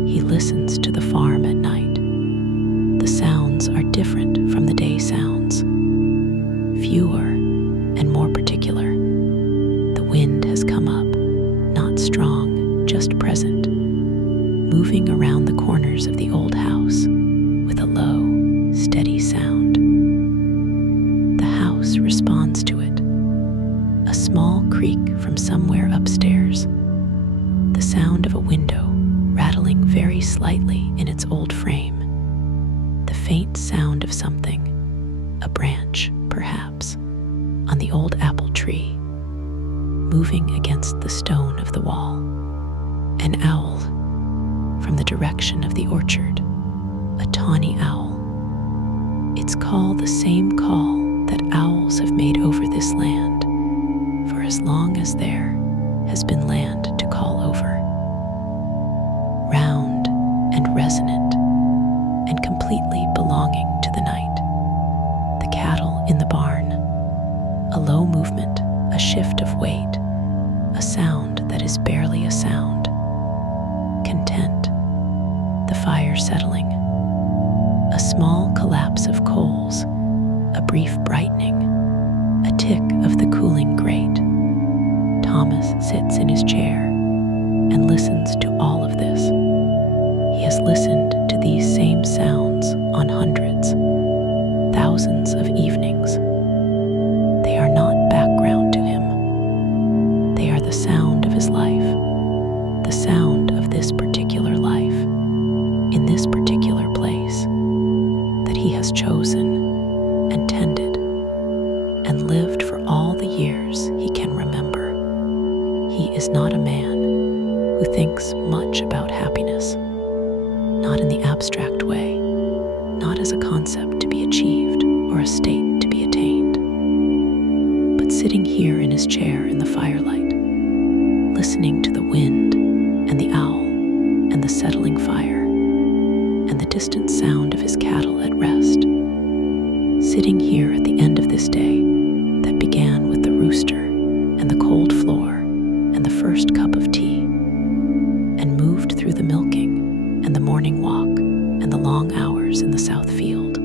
He listens to the farm at night. The sounds are different from the day sounds, fewer and more particular. The wind has come up, not strong, just present, moving around the corners of the old house with a low, steady sound. The house responds to it, a small creak from somewhere upstairs, the sound of a window rattling very slightly in its old frame, the faint sound of something, a branch, perhaps, on the old apple tree, moving against the stone of the wall. An owl from the direction of the orchard, a tawny owl. Its call the same call that owls have made over this land for as long as there has been land to call over. Round and resonant and completely belonging to the night. The cattle in the barn, a low movement, a shift of weight, a sound that is barely a sound. Content, the fire settling, a small collapse of coals, a brief brightening, a tick of the cooling grate. Thomas sits in his chair and listens to all of this. He has listened to these same sounds on hundreds, thousands of evenings. They are not background to him. They are the sound of his life, the sound of this particular life, in this particular place that he has chosen and tended and lived for all the years he can remember. He is not a man who thinks much about happiness, not in the abstract way, not as a concept to be achieved or a state to be attained, but sitting here in his chair in the firelight, listening to the wind and the owl and the settling fire and the distant sound of his cattle at rest, sitting here at the end of this day that began with the rooster and the cold floor and the first cup of tea, and moved through the milking and the morning walk and the long hours in the south field.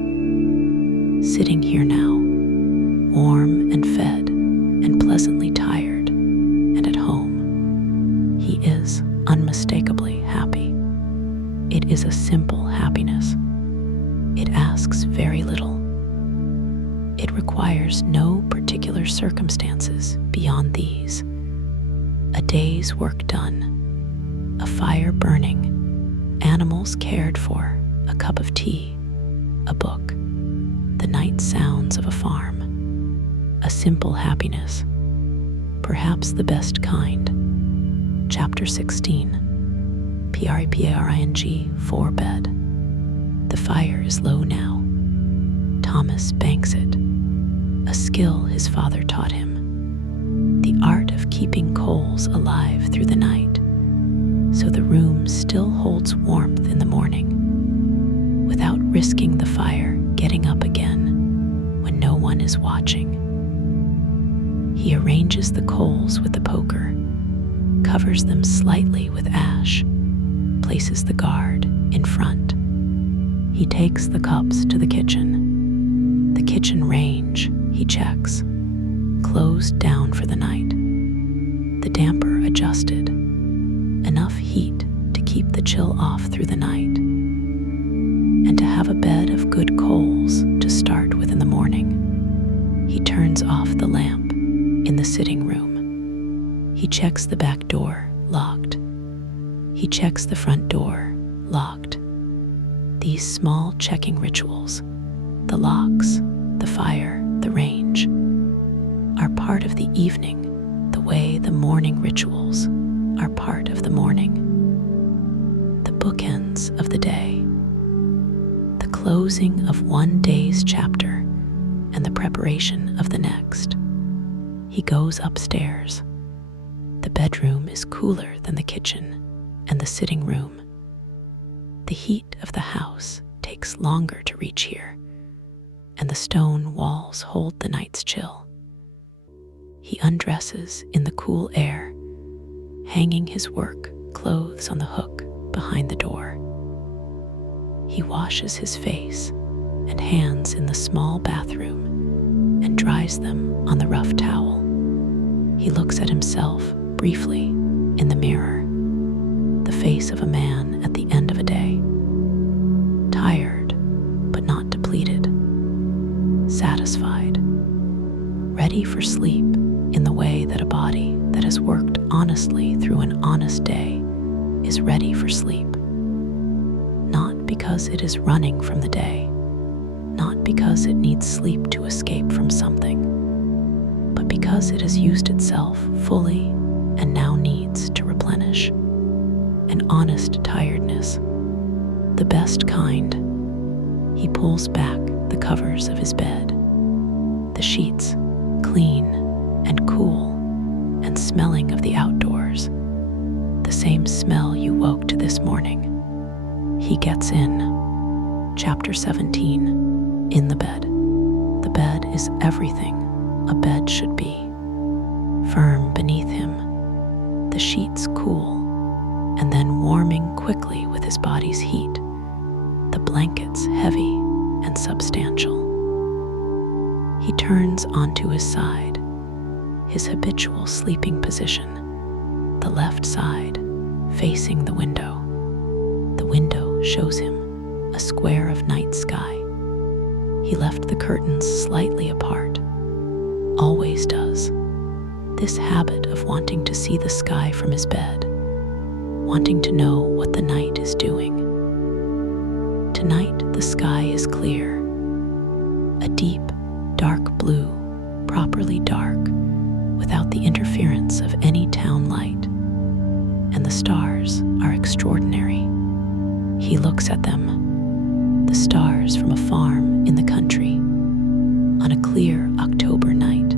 Sitting here now, warm and fed and pleasantly tired and at home, he is unmistakably happy. It is a simple happiness. It asks very little. It requires no particular circumstances beyond these. A day's work done, a fire burning, animals cared for, a cup of tea, a book, the night sounds of a farm, a simple happiness, perhaps the best kind. Chapter 16, PREPARING, 4 bed. The fire is low now. Thomas banks it, a skill his father taught him. The art of keeping coals alive through the night, so the room still holds warmth in the morning, without risking the fire getting up again when no one is watching. He arranges the coals with the poker, covers them slightly with ash, places the guard in front. He takes the cups to the kitchen. The kitchen range, he checks, closed down for the night. The damper adjusted, enough heat to keep the chill off through the night, and to have a bed of good coals to start with in the morning. He turns off the lamp in the sitting room. He checks the back door, locked. He checks the front door, locked. These small checking rituals, the locks, the fire, the range, are part of the evening, the way the morning rituals are part of the morning. The bookends of the day, the closing of one day's chapter and the preparation of the next. He goes upstairs. The bedroom is cooler than the kitchen and the sitting room. The heat of the house takes longer to reach here, and the stone walls hold the night's chill. He undresses in the cool air, hanging his work clothes on the hook behind the door. He washes his face and hands in the small bathroom and dries them on the rough towel. He looks at himself briefly in the mirror, the face of a man at the end of a day, tired but not depleted, satisfied, ready for sleep in the way that a body that has worked honestly through an honest day is ready for sleep. Not because it is running from the day, not because it needs sleep to escape from something, but because it has used itself fully and now needs to replenish. honest tiredness, the best kind. He pulls back the covers of his bed, the sheets clean and cool and smelling of the outdoors, the same smell you woke to this morning. He gets in. Chapter 17. In the bed. The bed is everything a bed should be. Firm beneath him, the sheets cool, and then warming quickly with his body's heat, the blankets heavy and substantial. He turns onto his side, his habitual sleeping position, the left side facing the window. The window shows him a square of night sky. He left the curtains slightly apart, always does. This habit of wanting to see the sky from his bed, wanting to know what the night is doing. Tonight the sky is clear, a deep, dark blue, properly dark, without the interference of any town light, and the stars are extraordinary. He looks at them, the stars from a farm in the country, on a clear October night.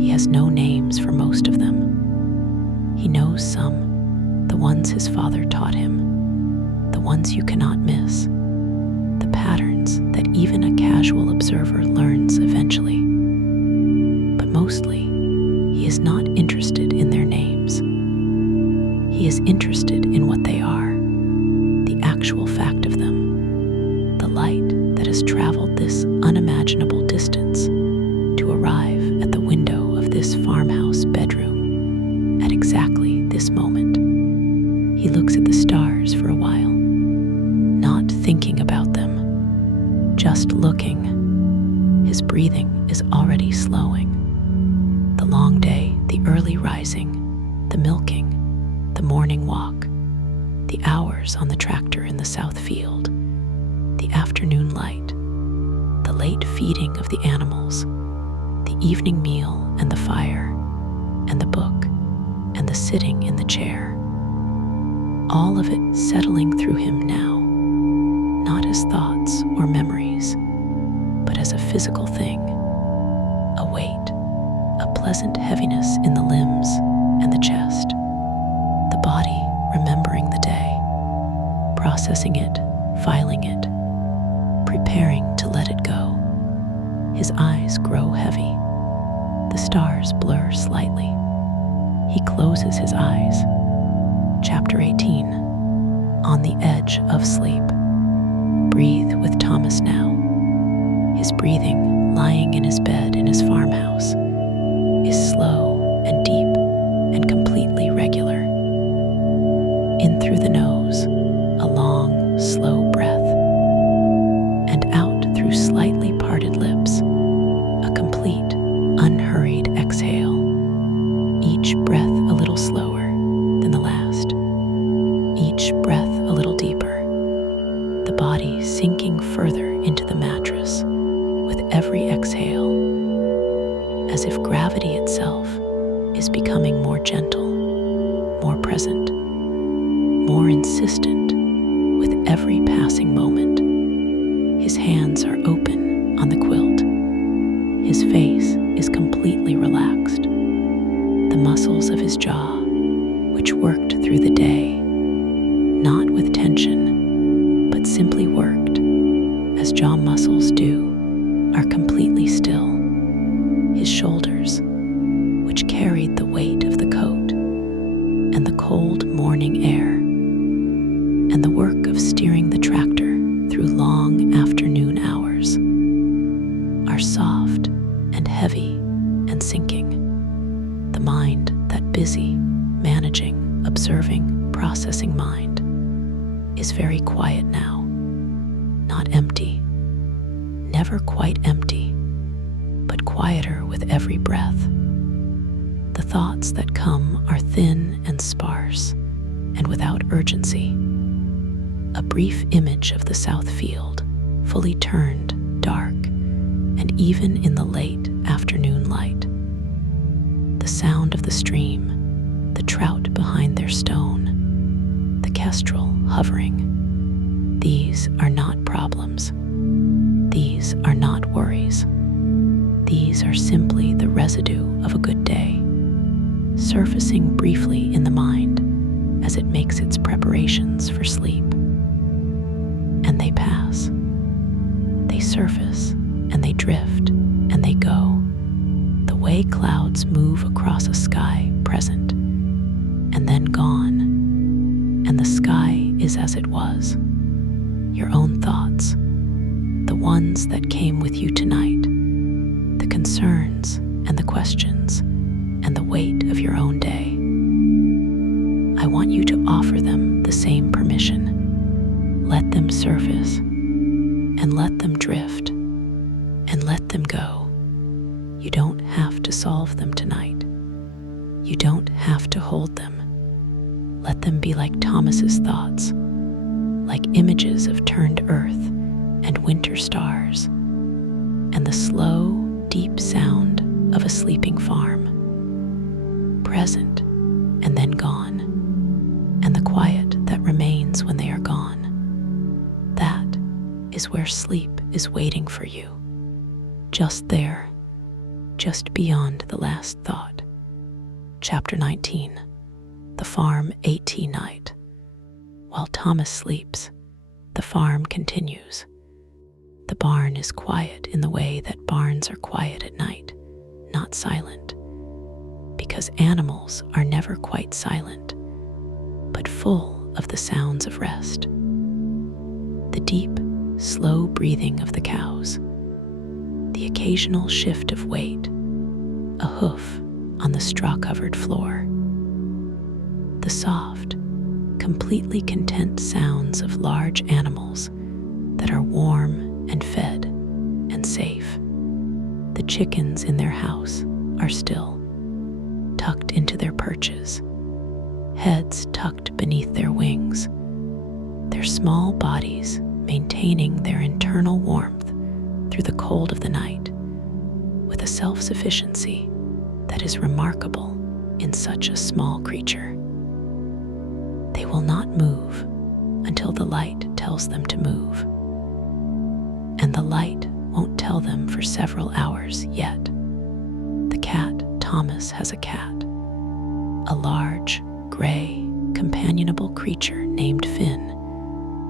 He has no names for most of them. He knows some, the ones his father taught him, the ones you cannot miss, the patterns that even a casual observer learns eventually. But mostly, he is not interested in their names. He is interested in what they are, the actual fact of them, the light that has traveled this unimaginable distance to arrive at the window of this farmhouse bedroom at exactly this moment. He looks at the stars for a while, not thinking about them, just looking. His breathing is already slowing. The long day, the early rising, the milking, the morning walk, the hours on the tractor in the south field, the afternoon light, the late feeding of the animals, the evening meal and the fire, and the book, and the sitting in the chair. All of it settling through him now, not as thoughts or memories, but as a physical thing, a weight, a pleasant heaviness in the limbs and the chest, the body remembering the day, processing it, filing it, preparing to let it go. His eyes grow heavy. The stars blur slightly. He closes his eyes. Chapter 18. On the edge of sleep. Breathe with Thomas now. His breathing, lying in his bed in his farmhouse, is slow and deep and completely regular. In through the nose, a long, slow breath, and out through slightly parted lips, a complete, unhurried exhale, each breath a little slower than the last, each breath a little deeper, the body sinking further into the mattress with every exhale, as if gravity itself is becoming more gentle, more present, more insistent with every passing moment. His hands are open on the quilt. His face is completely relaxed. The muscles of his jaw, which worked through the day, not with tension, but simply worked, as jaw muscles do, are completely still. His shoulders, which carried the weight of the coat and the cold morning air, and the work of steering the tractor through long afternoon hours, are soft and heavy and sinking. The mind, that busy, managing, observing, processing mind, is very quiet now, not empty, never quite empty, but quieter with every breath. The thoughts that come are thin and sparse and without urgency. A brief image of the south field, fully turned, dark, and even in the late afternoon light. The sound of the stream, the trout behind their stone, the kestrel hovering. These are not problems. These are not worries. These are simply the residue of a good day, surfacing briefly in the mind as it makes its preparations for sleep. And they pass. They surface, and they drift, and they go, the way clouds move across a sky present, and then gone, and the sky is as it was. Your own thoughts, the ones that came with you tonight, the concerns and the questions, and the weight of your own day. I want you to offer them the same permission. Let them surface, and let them drift, and let them go. You don't have to solve them tonight. You don't have to hold them. Let them be like Thomas's thoughts, like images of turned earth and winter stars, and the slow, deep sound of a sleeping farm, present and then gone, and the quiet that remains when they are gone. That is where sleep is waiting for you, just there, just beyond the last thought. Chapter 19, The Farm AT Night. While Thomas sleeps, the farm continues. The barn is quiet in the way that barns are quiet at night, not silent, because animals are never quite silent, but full of the sounds of rest. The deep, slow breathing of the cows, the occasional shift of weight, a hoof on the straw-covered floor, the soft, completely content sounds of large animals that are warm and fed and safe. The chickens in their house are still, tucked into their perches, heads tucked beneath their wings, their small bodies maintaining their internal warmth through the cold of the night, with a self-sufficiency that is remarkable in such a small creature. They will not move until the light tells them to move, and the light won't tell them for several hours yet. The cat, Thomas has a cat, a large, gray, companionable creature named Finn,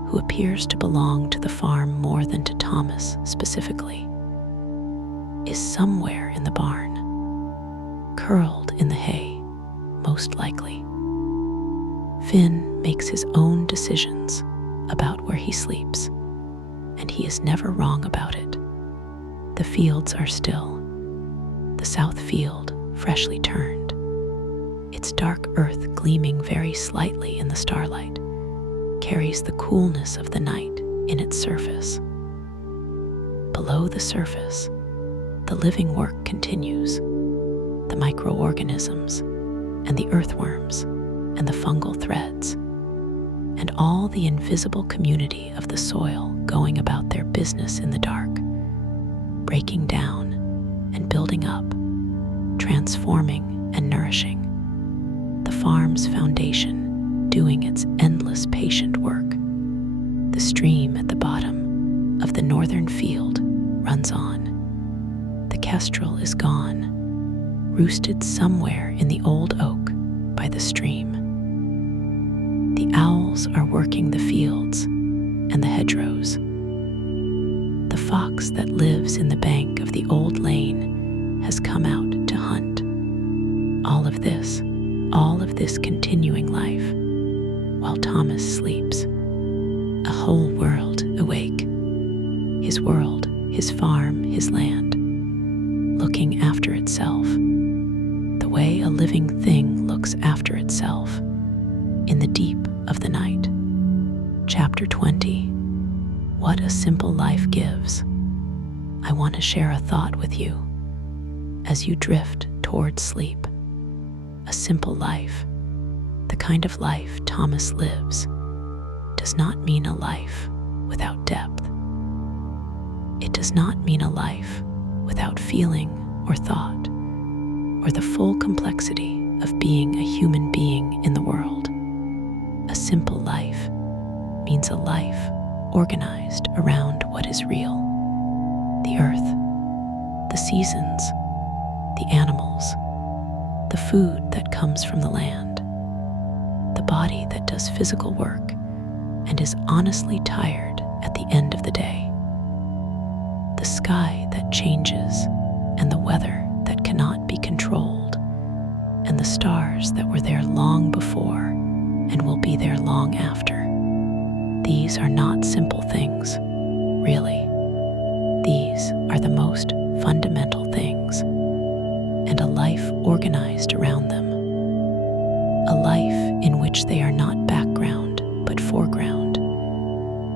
who appears to belong to the farm more than to Thomas specifically, is somewhere in the barn, curled in the hay, most likely. Finn makes his own decisions about where he sleeps, and he is never wrong about it. The fields are still. The south field, freshly turned, its dark earth gleaming very slightly in the starlight, carries the coolness of the night in its surface. Below the surface, the living work continues. The microorganisms and the earthworms and the fungal threads and all the invisible community of the soil going about their business in the dark, breaking down and building up, transforming and nourishing. The farm's foundation doing its endless patient work. The stream at the bottom of the northern field runs on. The kestrel is gone, roosted somewhere in the old oak by the stream. The owls are working the fields and the hedgerows. The fox that lives in the bank of the old lane has come out to hunt. All of this continuing life while Thomas sleeps. A whole world awake. His world, his farm, his land, looking after itself, the way a living thing looks after itself in the deep of the night. Chapter 20. What a simple life gives. I want to share a thought with you as you drift towards sleep. A simple life, the kind of life Thomas lives, does not mean a life without depth. It does not mean a life without feeling or thought, or the full complexity of being a human being in the world. A simple life means a life organized around what is real. The earth, the seasons, the animals, the food that comes from the land, the body that does physical work and is honestly tired at the end of the day, the sky that changes and the weather that cannot be controlled, and the stars that were there long before and will be there long after. These are not simple things, really. These are the most fundamental things, and a life organized around them. A life in which they are not background but foreground,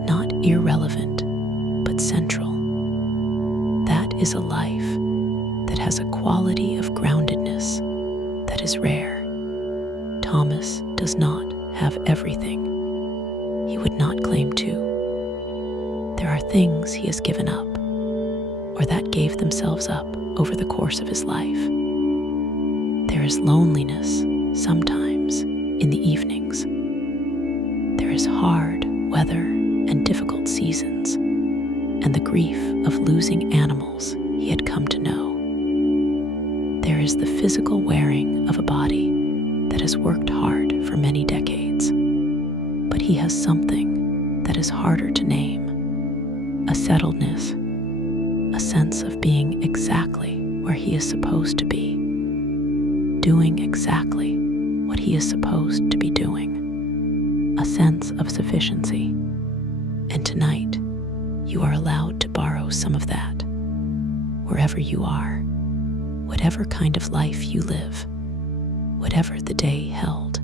not irrelevant but central. That is a life that has a quality of groundedness that is rare. Thomas does not have everything. He would not claim to. There are things he has given up, or that gave themselves up over the course of his life. There is loneliness sometimes in the evenings. There is hard weather and difficult seasons, and the grief of losing animals he had come to know. There is the physical wearing of a body that has worked hard for many decades, but he has something that is harder to name, a settledness, a sense of being exactly where he is supposed to be, doing exactly what he is supposed to be doing, a sense of sufficiency. And tonight, you are allowed to borrow some of that, wherever you are, whatever kind of life you live, whatever the day held.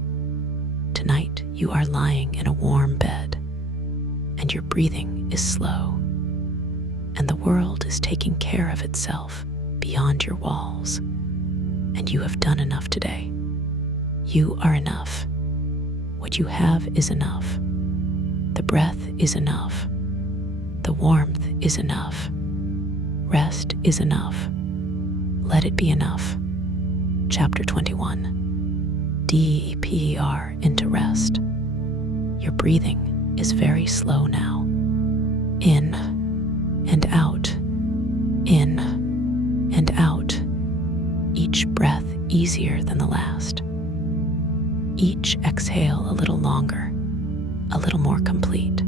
Tonight, you are lying in a warm bed, and your breathing is slow, and the world is taking care of itself beyond your walls, and you have done enough today. You are enough. What you have is enough. The breath is enough. The warmth is enough. Rest is enough. Let it be enough. Chapter 21. Deeper into rest. Your breathing is very slow now. In and out. In and out. Each breath easier than the last. Each exhale a little longer, a little more complete.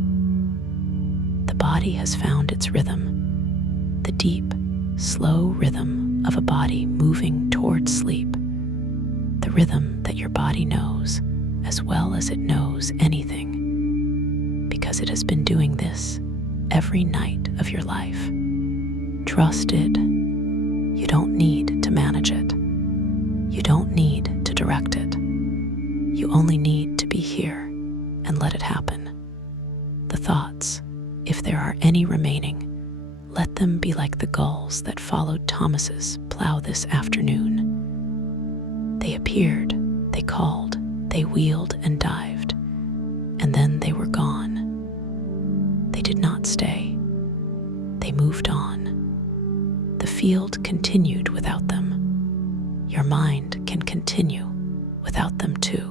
The body has found its rhythm, the deep, slow rhythm of a body moving towards sleep, the rhythm that your body knows as well as it knows anything, because it has been doing this every night of your life. Trusted. You don't need to manage it. You don't need to direct it. You only need to be here and let it happen. The thoughts, if there are any remaining, let them be like the gulls that followed Thomas's plow this afternoon. They appeared, they called, they wheeled and dived, and then they were gone. They did not stay. They moved on. The field continued without them. Your mind can continue without them too.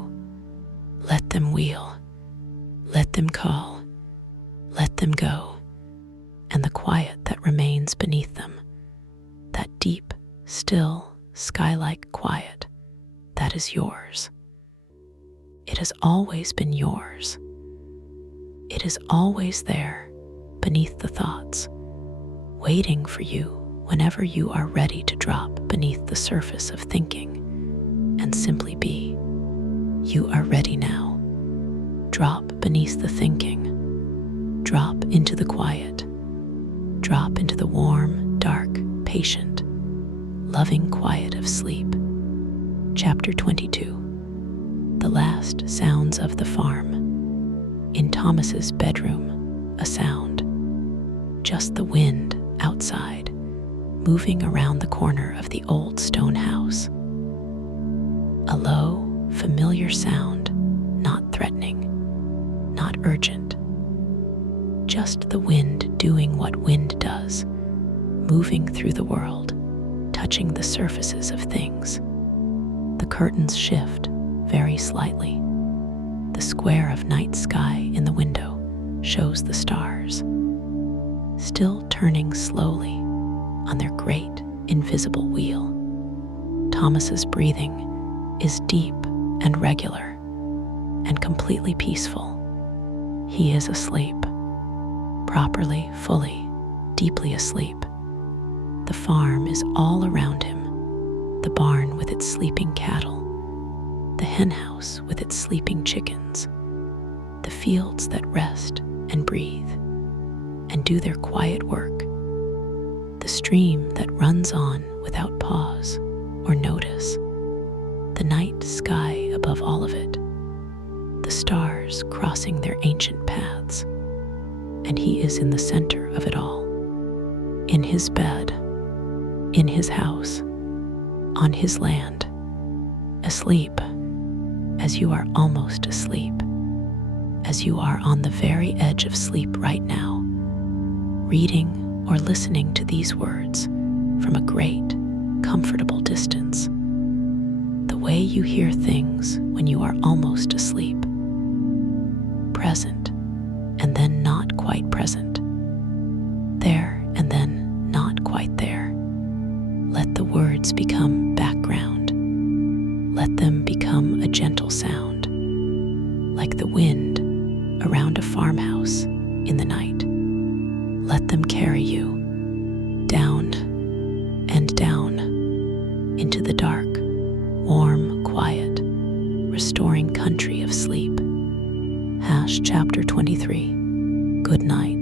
Let them wheel. Let them call. Let them go. And the quiet that remains beneath them, that deep, still, sky-like quiet, that is yours. It has always been yours. It is always there, beneath the thoughts, waiting for you whenever you are ready to drop beneath the surface of thinking and simply be. You are ready now. Drop beneath the thinking. Drop into the quiet. Drop into the warm, dark, patient, loving quiet of sleep. Chapter 22. The last sounds of the farm. In Thomas's bedroom, a sound. Just the wind outside, moving around the corner of the old stone house. A low, familiar sound, not threatening, not urgent. Just the wind doing what wind does, moving through the world, touching the surfaces of things. The curtains shift very slightly. The square of night sky in the window shows the stars, still turning slowly on their great invisible wheel. Thomas's breathing is deep and regular and completely peaceful. He is asleep, properly, fully, deeply asleep. The farm is all around him, the barn with its sleeping cattle, the henhouse with its sleeping chickens, the fields that rest and breathe and do their quiet work, the stream that runs on without pause or notice, the night sky above all of it, the stars crossing their ancient paths, and he is in the center of it all, in his bed, in his house, on his land, asleep, as you are almost asleep, as you are on the very edge of sleep right now, reading or listening to these words from a great, comfortable distance. The way you hear things when you are almost asleep, present and then not quite present, there and then not quite there. Let the words become background. Let them become a gentle sound, like the wind around a farmhouse in the night. Let them carry you down and down into the dark, warm, quiet, restoring country of sleep. Chapter 23. Good night.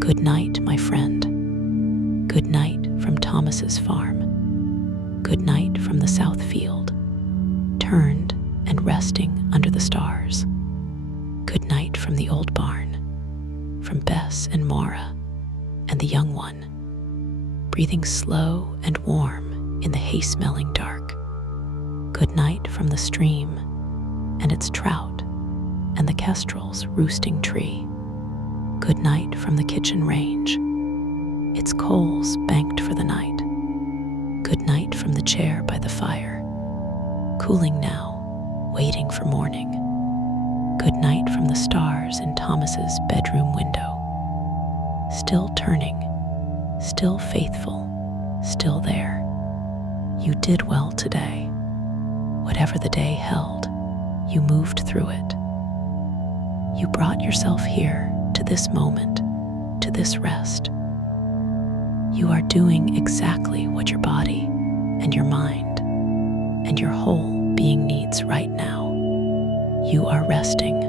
Good night, my friend. Good night from Thomas's farm. Good night from the south field, turned and resting under the stars. Good night from the old barn, from Bess and Maura and the young one, breathing slow and warm in the hay-smelling dark. Good night from the stream and its trout and the kestrel's roosting tree. Good night from the kitchen range, its coals banked for the night. Good night from the chair by the fire, cooling now, waiting for morning. Good night from the stars in Thomas's bedroom window, still turning, still faithful, still there. You did well today. Whatever the day held, you moved through it. You brought yourself here to this moment, to this rest. You are doing exactly what your body and your mind and your whole being needs right now. You are resting.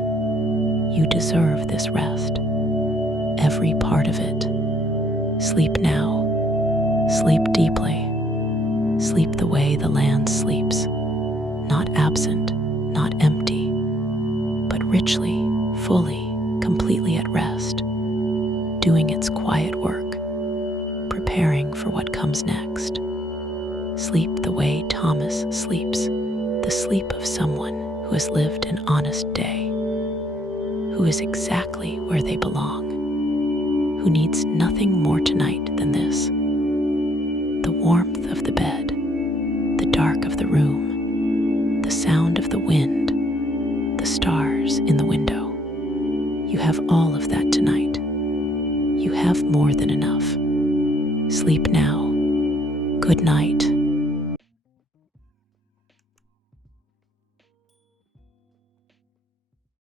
You deserve this rest. Every part of it. Sleep now. Sleep deeply. Sleep the way the land sleeps. Not absent, not empty, but richly, fully, completely at rest, doing its quiet work, preparing for what comes next. Sleep the way Thomas sleeps, the sleep of someone who has lived an honest day, who is exactly where they belong, who needs nothing more tonight than this. The warmth of the bed, the dark of the room, the sound of the wind, the stars in the window. You have all of that tonight. You have more than enough. Sleep now. Good night.